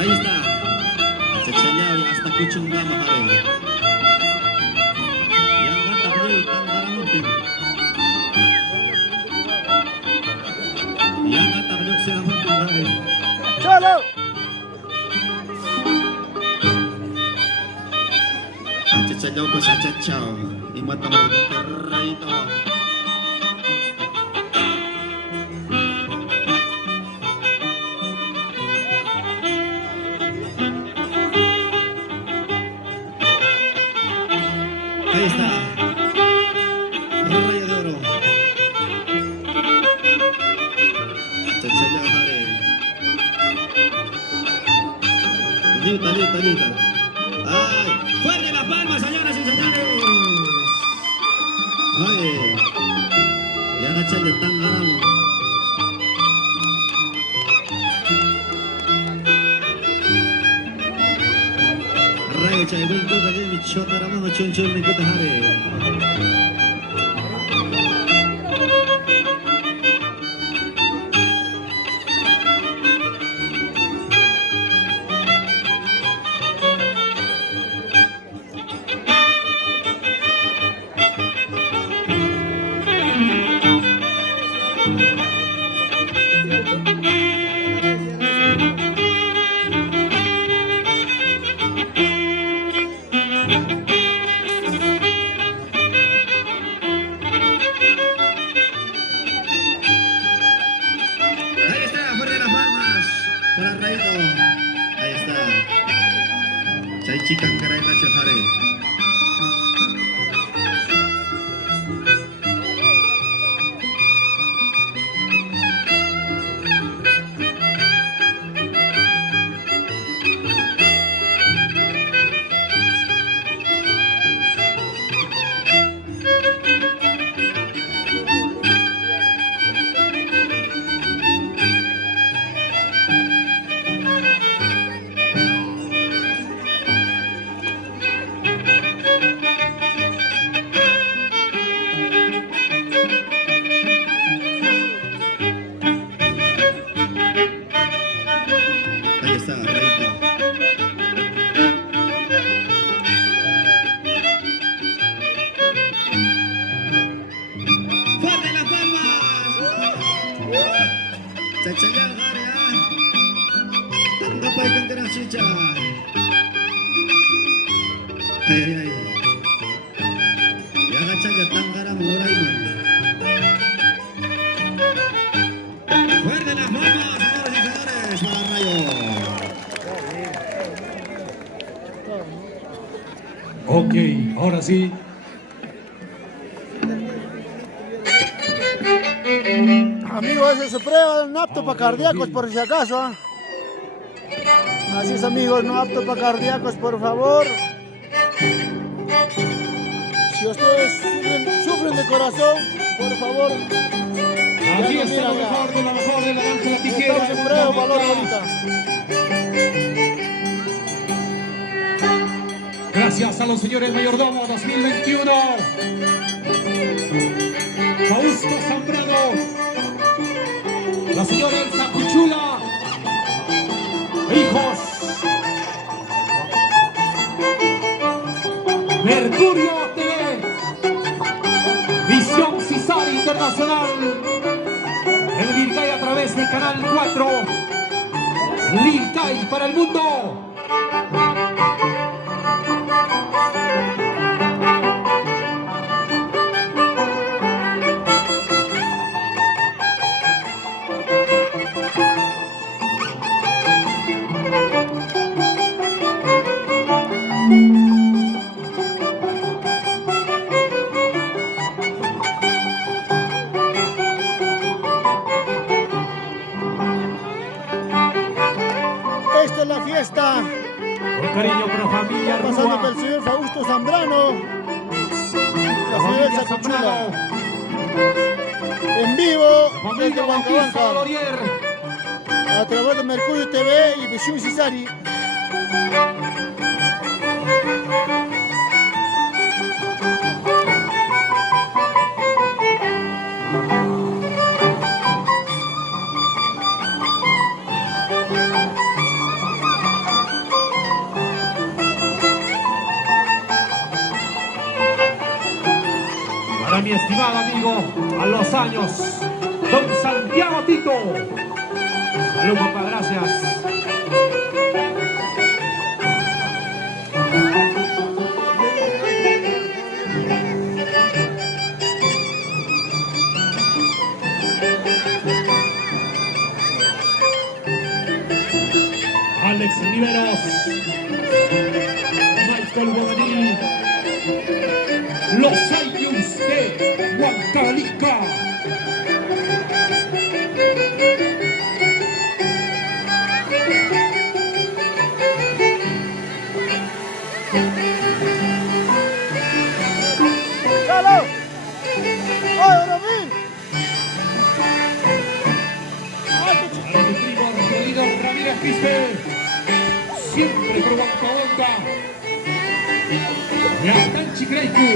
Ahí está. Chachayao hasta Cuchungama, Jare. Yang mata beliau Tanggaramutin. Yang mata beliau Selamutin, Jare. ¡Chalo! Chachayao ko sa chachao. Imata mo Monterrey ito. Ahí está. Rayo de oro. Chachayao, Jare. Talita. ¡Ay! ¡Fuerte las palmas, señoras y señores! ¡Ay! Y agachale tan ganado. Rayo Chaibén, toca que mi chota la mano, chonchón, mi cota, Jare. Ahí está, fuerte las palmas para Rayito. Ahí está. Chay chican caray na Jare. Ahí está, Rayito. ¡Fuerte las palmas! Chachayao, Jare, Anda pa ikan kena chicha. Ay. Y agachale Tangaram, Moraiman. ¡Fuerte las palmas, señores y señores, para Rayo! Ok, ahora sí. Amigos, ese se prueba, no apto para cardíacos por si acaso. ¿Ah? Así es, amigos, no apto para cardíacos, por favor. Si ustedes sufren de corazón, por favor. Aquí ya no está lo miran, mejor de la danza de la tijera. estamos en prueba, valor ahorita. Gracias a los señores mayordomo 2021. Fausto Zambrano, la señora Elsa Cuchula, hijos, Mercurio TV, Visión Cisar Internacional, el Lircay a través de Canal 4, Lircay para el mundo. Esta es la fiesta. Con cariño para familia Pasando Rúa. por el señor Fausto Zambrano. La señora Elsa Cuchula. En vivo desde Familia Bautista Huancahuanca. Lorier. A través de Mercurio TV y Visión Cisari. estimado amigo, a los años, don Santiago Tito. Salud, papá, gracias. Alex Riveros, Michael Guamaní, los Ayllus de Huancavelica. ¡Chalo! ¡Oye, Robin! Para mi primo Rodrigo Ramírez Quispe, siempre por Huancavelica. Yacanchi Creicu.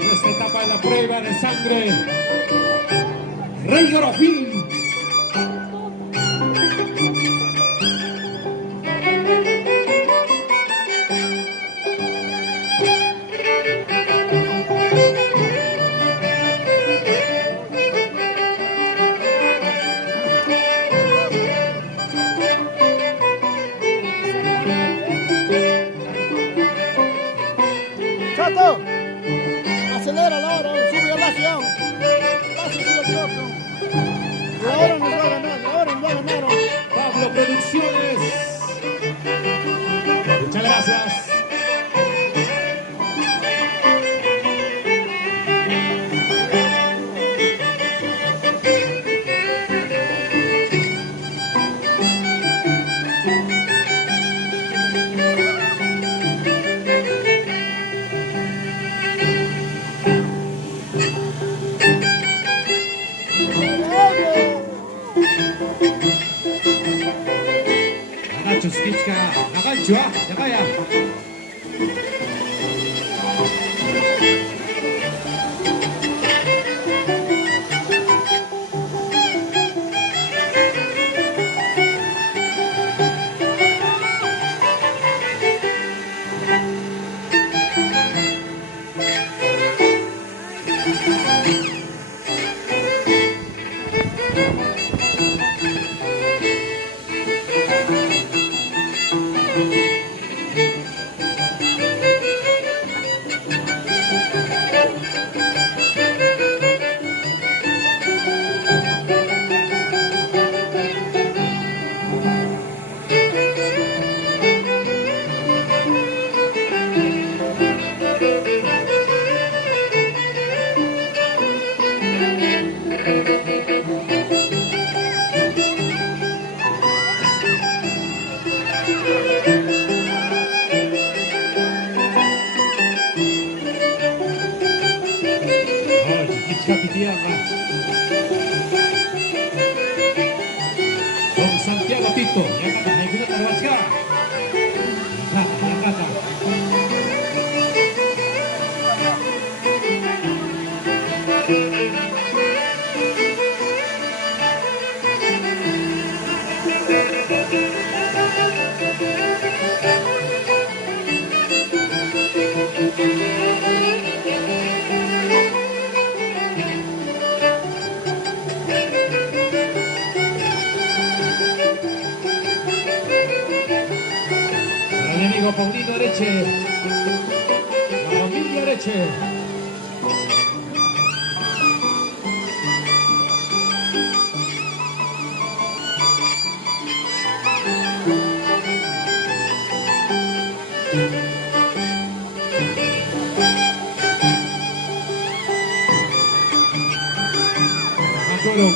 En esta etapa de la prueba de sangre, Rey Gorofil. ¡Chato! Acelera la hora, sube al acción. Pásate el choco. La hora nos va a ganar, la hora nos va a ganar. Pablo Producciones. Muchas gracias. Nacho Stichka, Nagancho, Nakaya. Paulino Areche. La familia Areche. Macoro.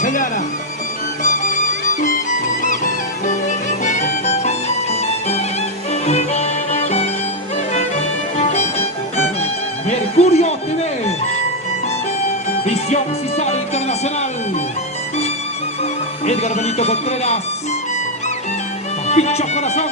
Chelara. Mercurio TV. Visión Cisal Internacional. Edgar Benito Contreras. Pincho Corazón.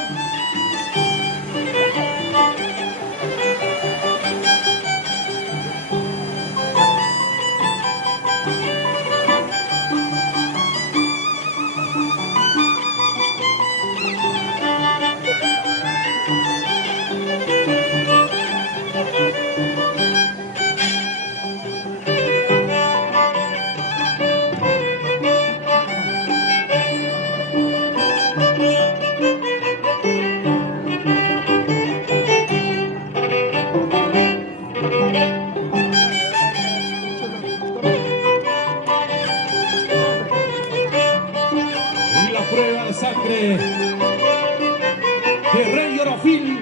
Y la prueba de sangre de Rey Orofil.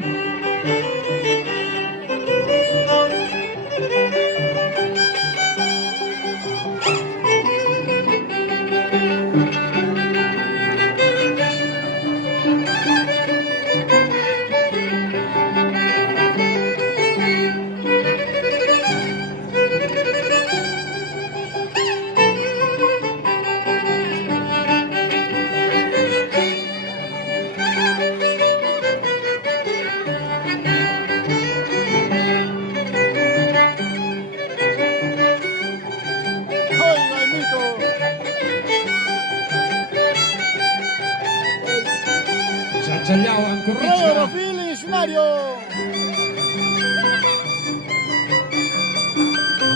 Oiga, el mito. Chachayao, Rey Ancorricha. Orofil en escenario.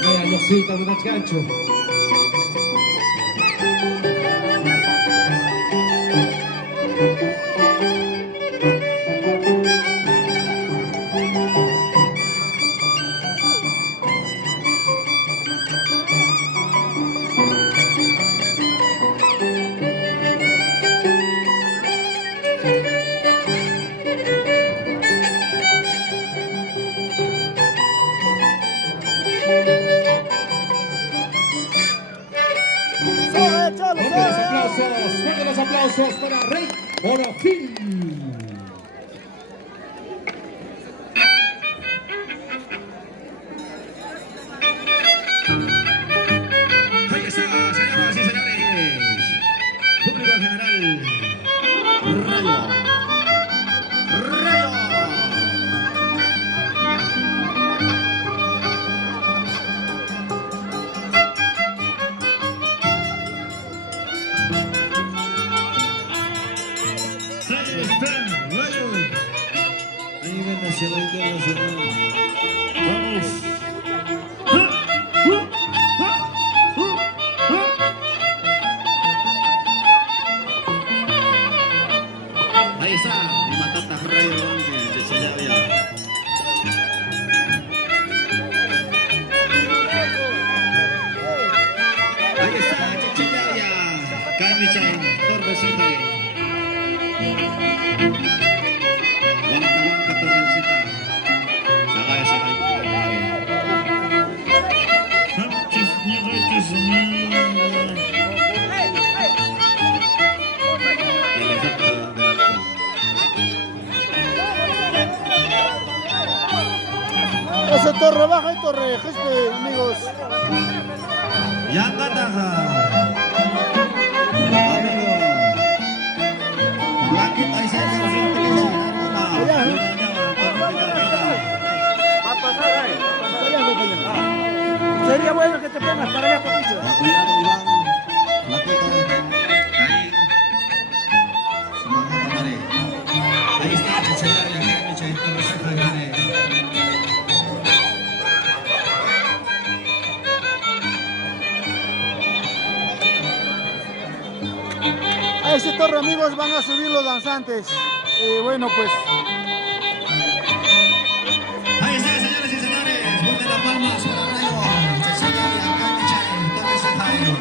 Vea, Yosita, un gancho. Chalo, Fuertes los aplausos para Rey Orofil. Ahí está, señoras y señores. Público en general. Rayo. Rayo. Ahí está, Rayo. A nivel nacional e internacional. Vamos. Ahí está, Matata Rayo Ángel de Chayavia. Ahí está, Chayavia. Kamichain, Torresita. Wanka Torresita. Sakay sa kayo. Antes nie rejtes mío. El efecto del alcohol. Ese torre baja y torre geste, amigos. Yang kataha. Amigo. Langit ay sa isang Sería bueno que te pongas para allá, Papicho. Cuidado, Iván. Laquito. Karim. Semangat kembali. Ahí está, Chayavia. Kami Chayavia. Teruskan kembali. A ese torre torre, amigos, van a subir los danzantes. Bueno, pues Ahí está, señoras y señores. Fuerte las palmas para Rayo. Cecilia y acá Michelle. Torres de Jairo.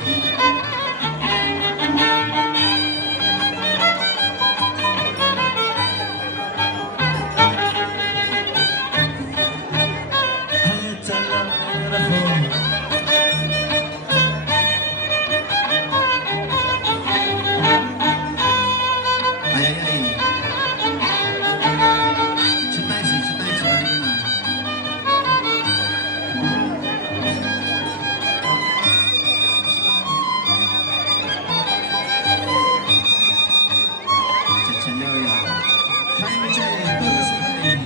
Ay, ay, ay. Chutaisi, chutaisi, Marina. Chachanyoya. Jaime Chay, Torres de Jairo.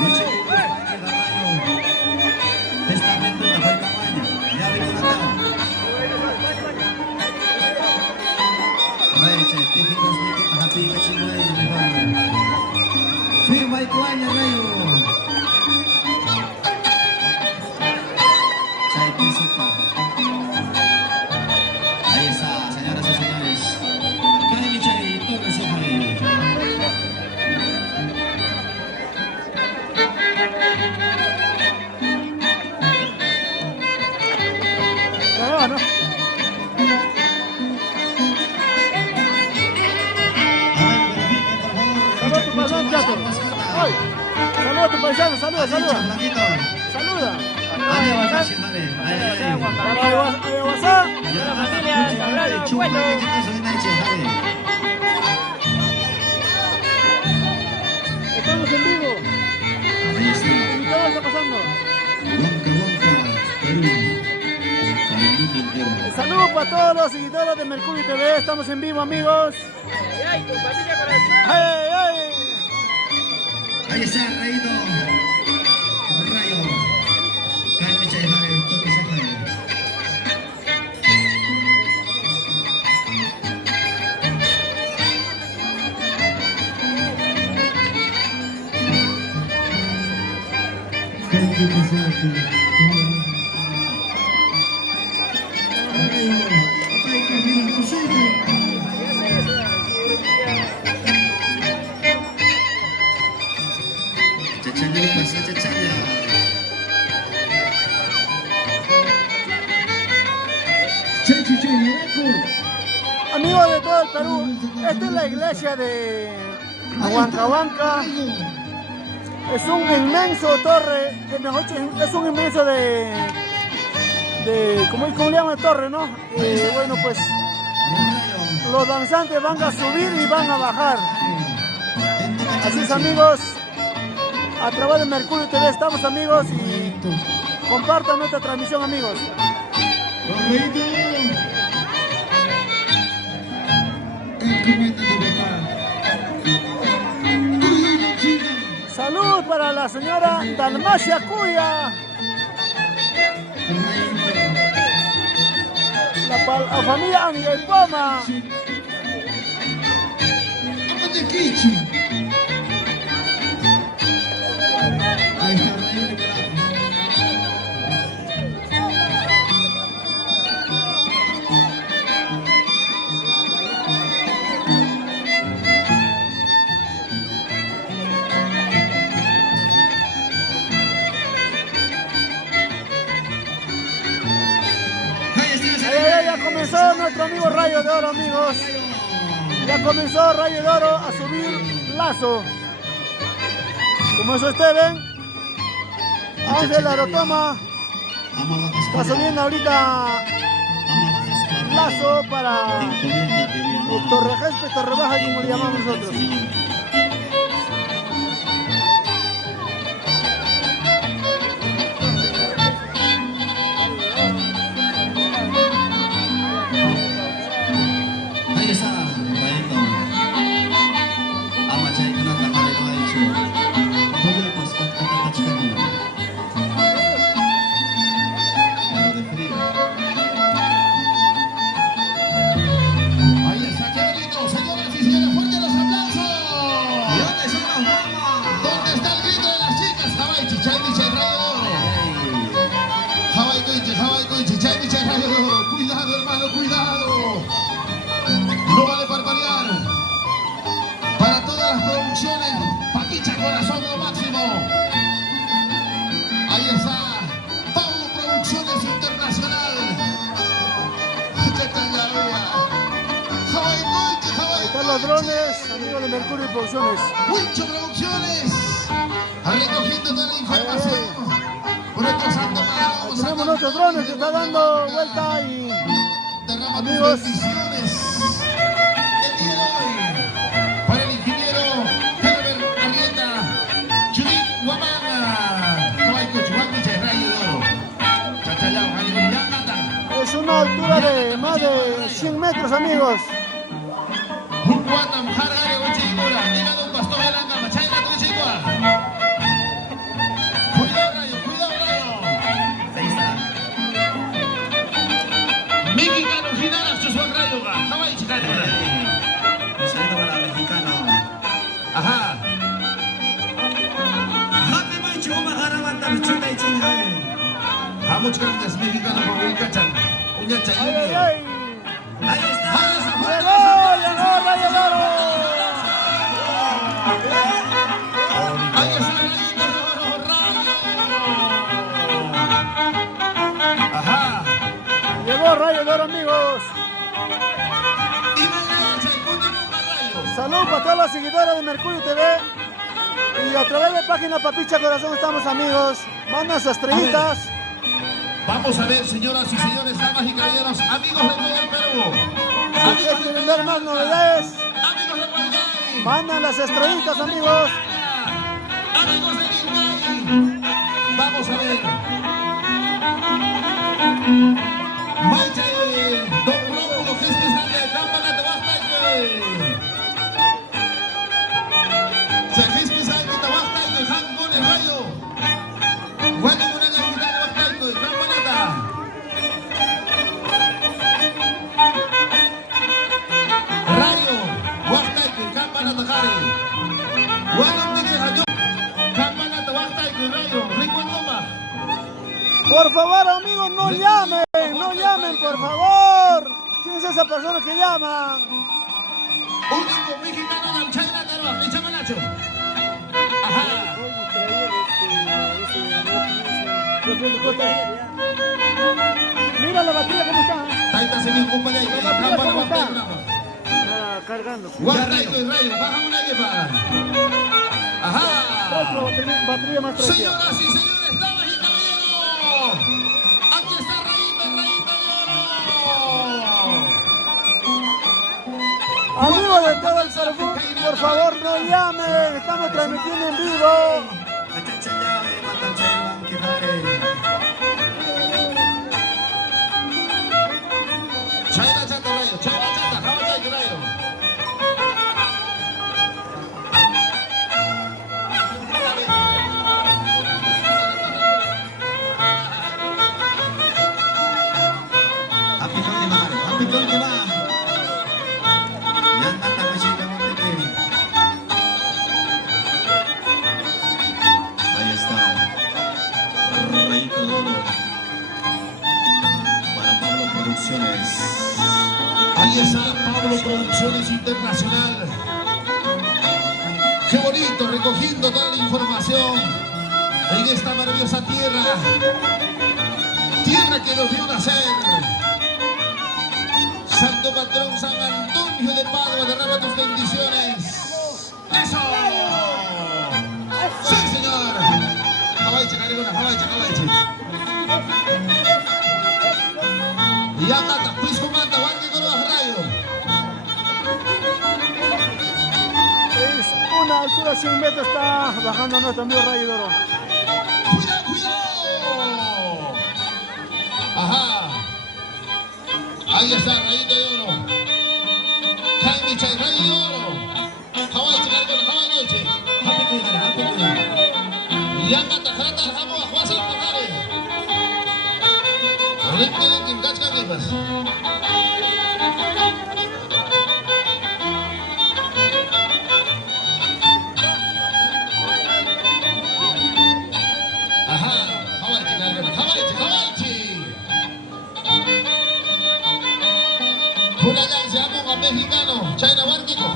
Lucha y Rayo. Esta aventura fue campaña. Ya vi que Natal. Rayo Chay, tejidos de que happy kachingoy, mejor. Firma y cuaña, Rayo. Chay Pisita. Ahí está, señoras y señores. Jaime Chay, Torres de Jairo. ya, ¿no? Saluda a tu paisano, chato. Ay, saluda a tu paisano, saluda. Saluda. Para WhatsApp. Estamos en vivo. ¿Y qué está pasando? Saludos para todos los seguidores de Mercurio TV. Estamos en vivo, amigos. ¡Ay, ay! Ahí está el Rayito. Rayo. Jaime Chay, Torres de Jairo. Chachanya pasa chachanya. Amigos de todo el Perú, esta es la iglesia de Huancahuanca. Es un inmenso torre, mejor dicho, es un inmenso ¿cómo le llaman torre, no? Bueno, pues los danzantes van a subir y van a bajar. Así es, amigos, a través de Mercurio TV estamos, amigos, y compartan nuestra transmisión, amigos. Salud para la señora Dalmacia Cuya. La familia Ángel Poma. Ahí está Rayo Nicolás. Ya comenzó nuestro amigo Rayo de Oro, amigos. Ya comenzó Rayo de Oro a subir lazo. Como eso ustedes ven, Ángel Arotoma está subiendo ahorita lazo para Torrejespe, Torrebaja, como le llamamos nosotros. Ahí está, Rayito. Ama Chay, que no te jale, no ha dicho. Todo pues, chicaco. Pero de frío. Ahí está, qué bonito, señoras y señores, fuerte los aplausos. corazón lo máximo. Ahí está. Paulo Producciones Internacional. Ahí están los drones, amigos de Mercurio Producciones. Wincho Producciones. Recogiendo toda la información. Por otro santo Ahí tenemos nuestros drones que están dando vuelta y amigos. El día de hoy, para el ingeniero Herbert Arrieta, Judith Guamana, es una altura de más de 100 metros, amigos. Un saludo para el mexicano. Ajá. Muchas gracias, mexicano, por el cachan. Uña chay. ¡Ay, ay, ay! Ahí está. ¡Llegó Rayo de Oro! Ahí está Rayito de Oro, Rayo. Ajá. Llegó Rayo de Oro, amigos. Y mañana chay, continúa Rayo. Salud para todas las seguidoras de Mercurio TV. Y a través de página Papicha Corazón estamos, amigos. Mandan sus estrellitas. Vamos a ver, señoras y señores, damas y caballeros, amigos de todo el Perú. Si ustedes quieren ver más novedades, Amigos de Guayay. mandan las estrellitas, amigos. Amigos de Quilpay. Vamos a ver. Maicha de Don Rómulo, que es especial de Campanata Huastaque. Se especial de Tabasco y Hanco el Rayo. Bueno, una gallina de Huastaque, Campanata. Rayo, Huastaque, Campanata Jare. Bueno, te quejas yo. Campanata Huastaque, Rayo, Ricuandoma. Por favor, amigos, no llamen, por favor. ¿Quién es esa persona que llama? Único mexicano del Chayna Caro, le llama Nacho. Ajá. Mira la batería cómo está. Ahí está, señor compañero. ¿Cómo está? Cargando. Guarda y Rayo, baja una lleva. Ajá. Batería más tranquila. Señoras y señores, damas y caballeros. Aquí está Rayito de Oro. Amigos de todo el Perú, por favor no llamen, estamos transmitiendo en vivo. Chayna Chata Rayo, Chayna Chata, Jabachay Rayo. Happy Kulima. Yan kata Mexicano TV. Ahí está. Rayito de Oro. Para Pablo Producciones. Ahí está Pablo Producciones Internacional. Qué bonito, recogiendo toda la información en esta maravillosa tierra. Tierra que nos vio nacer. Santo Patrón San Antonio de Padua, derrama tus bendiciones. ¡Eso! ¡Sí, señor! Jabaiche, Carigona, Jabaiche. Y ya mata, pues comanda, guardia con los rayos. Es una altura de 100 metros, está bajando nuestro amigo Rayo de Oro. ¡Cuidado! Ajá. Ahí está, Rayito de Oro. Jaime Chay, Rayo de Oro. Jabaiche, Carigona, Jabaiche. Happy Cuidado. Ya mata, Jata, Jamo, Ajuasa, Pagare. Recuerden que en Cacha Rivas. Ajá, Jabaiche, Carigona, Jabaiche. Una ya se llama un mexicano, Chayna Huárquico.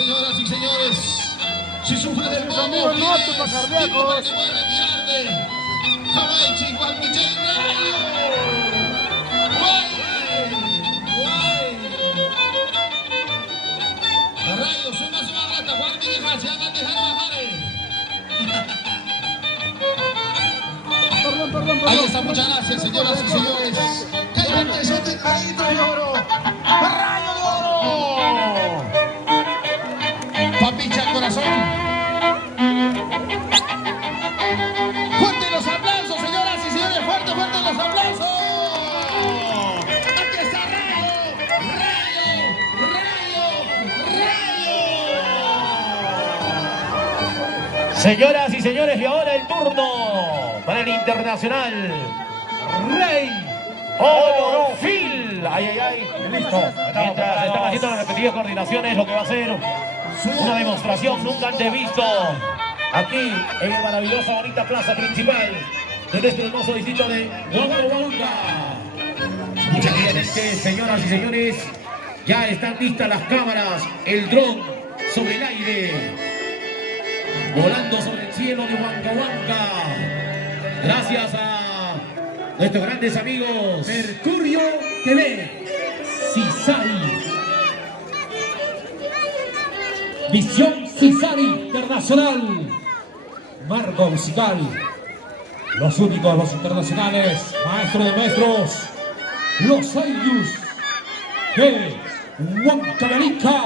señoras y señores. Si sufre de Mis pomo, amigos, no pides, para digo cardíacos. para que pueda retirarte. Hawái, Chihuahua, Michel, Rayo. Rayo, suma rata, Juan Miguel, se van a dejar bajar. Ahí está, muchas gracias, señoras y señores. Cállate, sote, rayito de oro. Rayo de oro. Papicha, corazón. Fuerte los aplausos, señoras y señores. Fuerte, fuerte los aplausos. Aquí está Rayo. Rayo, Rayo, Rayo. Señoras y señores, y ahora el turno para el internacional Rey Orofil. Ay, ay, ay. Listo. Mientras están haciendo las repetidas coordinaciones, lo que va a ser una demostración nunca antes visto aquí en la maravillosa, bonita plaza principal de nuestro hermoso distrito de Huancahuanca. Muchas gracias, señoras y señores. Ya están listas las cámaras, el dron sobre el aire, volando sobre el cielo de Huancahuanca. Gracias a nuestros grandes amigos Mercurio TV, Cisari, Visión Cisari Internacional, Marco Musical, los únicos, los internacionales, maestro de maestros, los Ayllus de Huancavelica.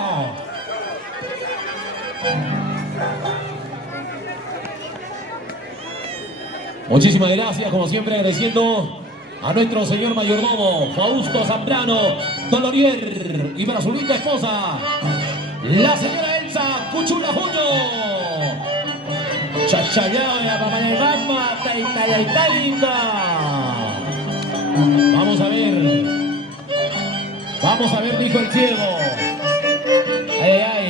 Muchísimas gracias, como siempre, agradeciendo a nuestro señor mayordomo Fausto Zambrano Dolorier y para su linda esposa, la señora Elsa Cuchula Junio. Chachayaya, papá de mamá, taita y taita. Vamos a ver, dijo el ciego. Ay, ay.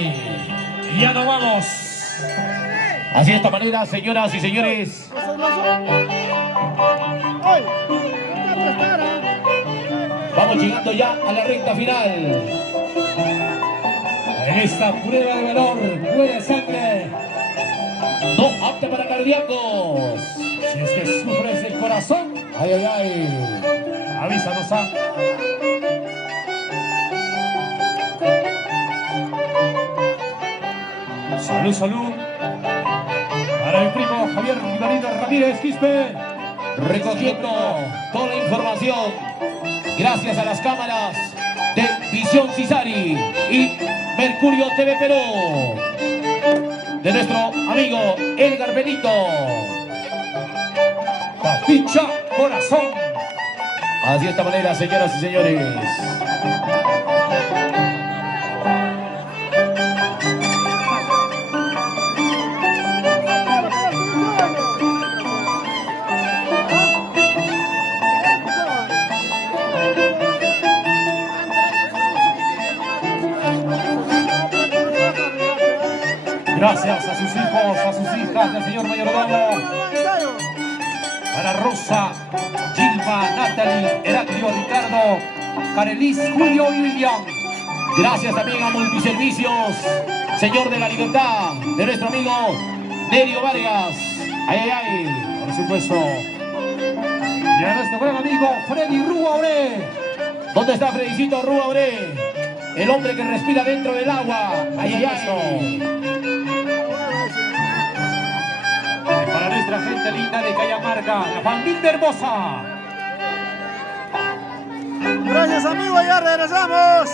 Ya nos vamos. Así de esta manera, señoras y señores. Vamos llegando ya a la recta final. En esta prueba de valor, prueba de sangre, no apta para cardíacos. Si es que sufres del corazón, ay, ay, ay, avísanos a. Salud, salud. Para el primo Javier Riverino Ramírez Quispe, recogiendo toda la información gracias a las cámaras de Visión Cisari y Mercurio TV Perú, de nuestro amigo Edgar Benito. Papicha Corazón. Así de esta manera, señoras y señores. Gracias a sus hijos, a sus hijas del señor mayordomo. Para Rosa, Gilma, Natalie, Heraclio, Ricardo, Carelis, Julio y William. Gracias también a Multiservicios, Señor de la Libertad, de nuestro amigo Nerio Vargas. Ay, ay, ay, por supuesto. Y a nuestro gran amigo Freddy Rúa Oré. ¿Dónde está Fredicito Rúa Oré? El hombre que respira dentro del agua. Ay, ay, ay. Para nuestra gente linda de Cajamarca, la familia hermosa. Gracias, amigos, ya regresamos.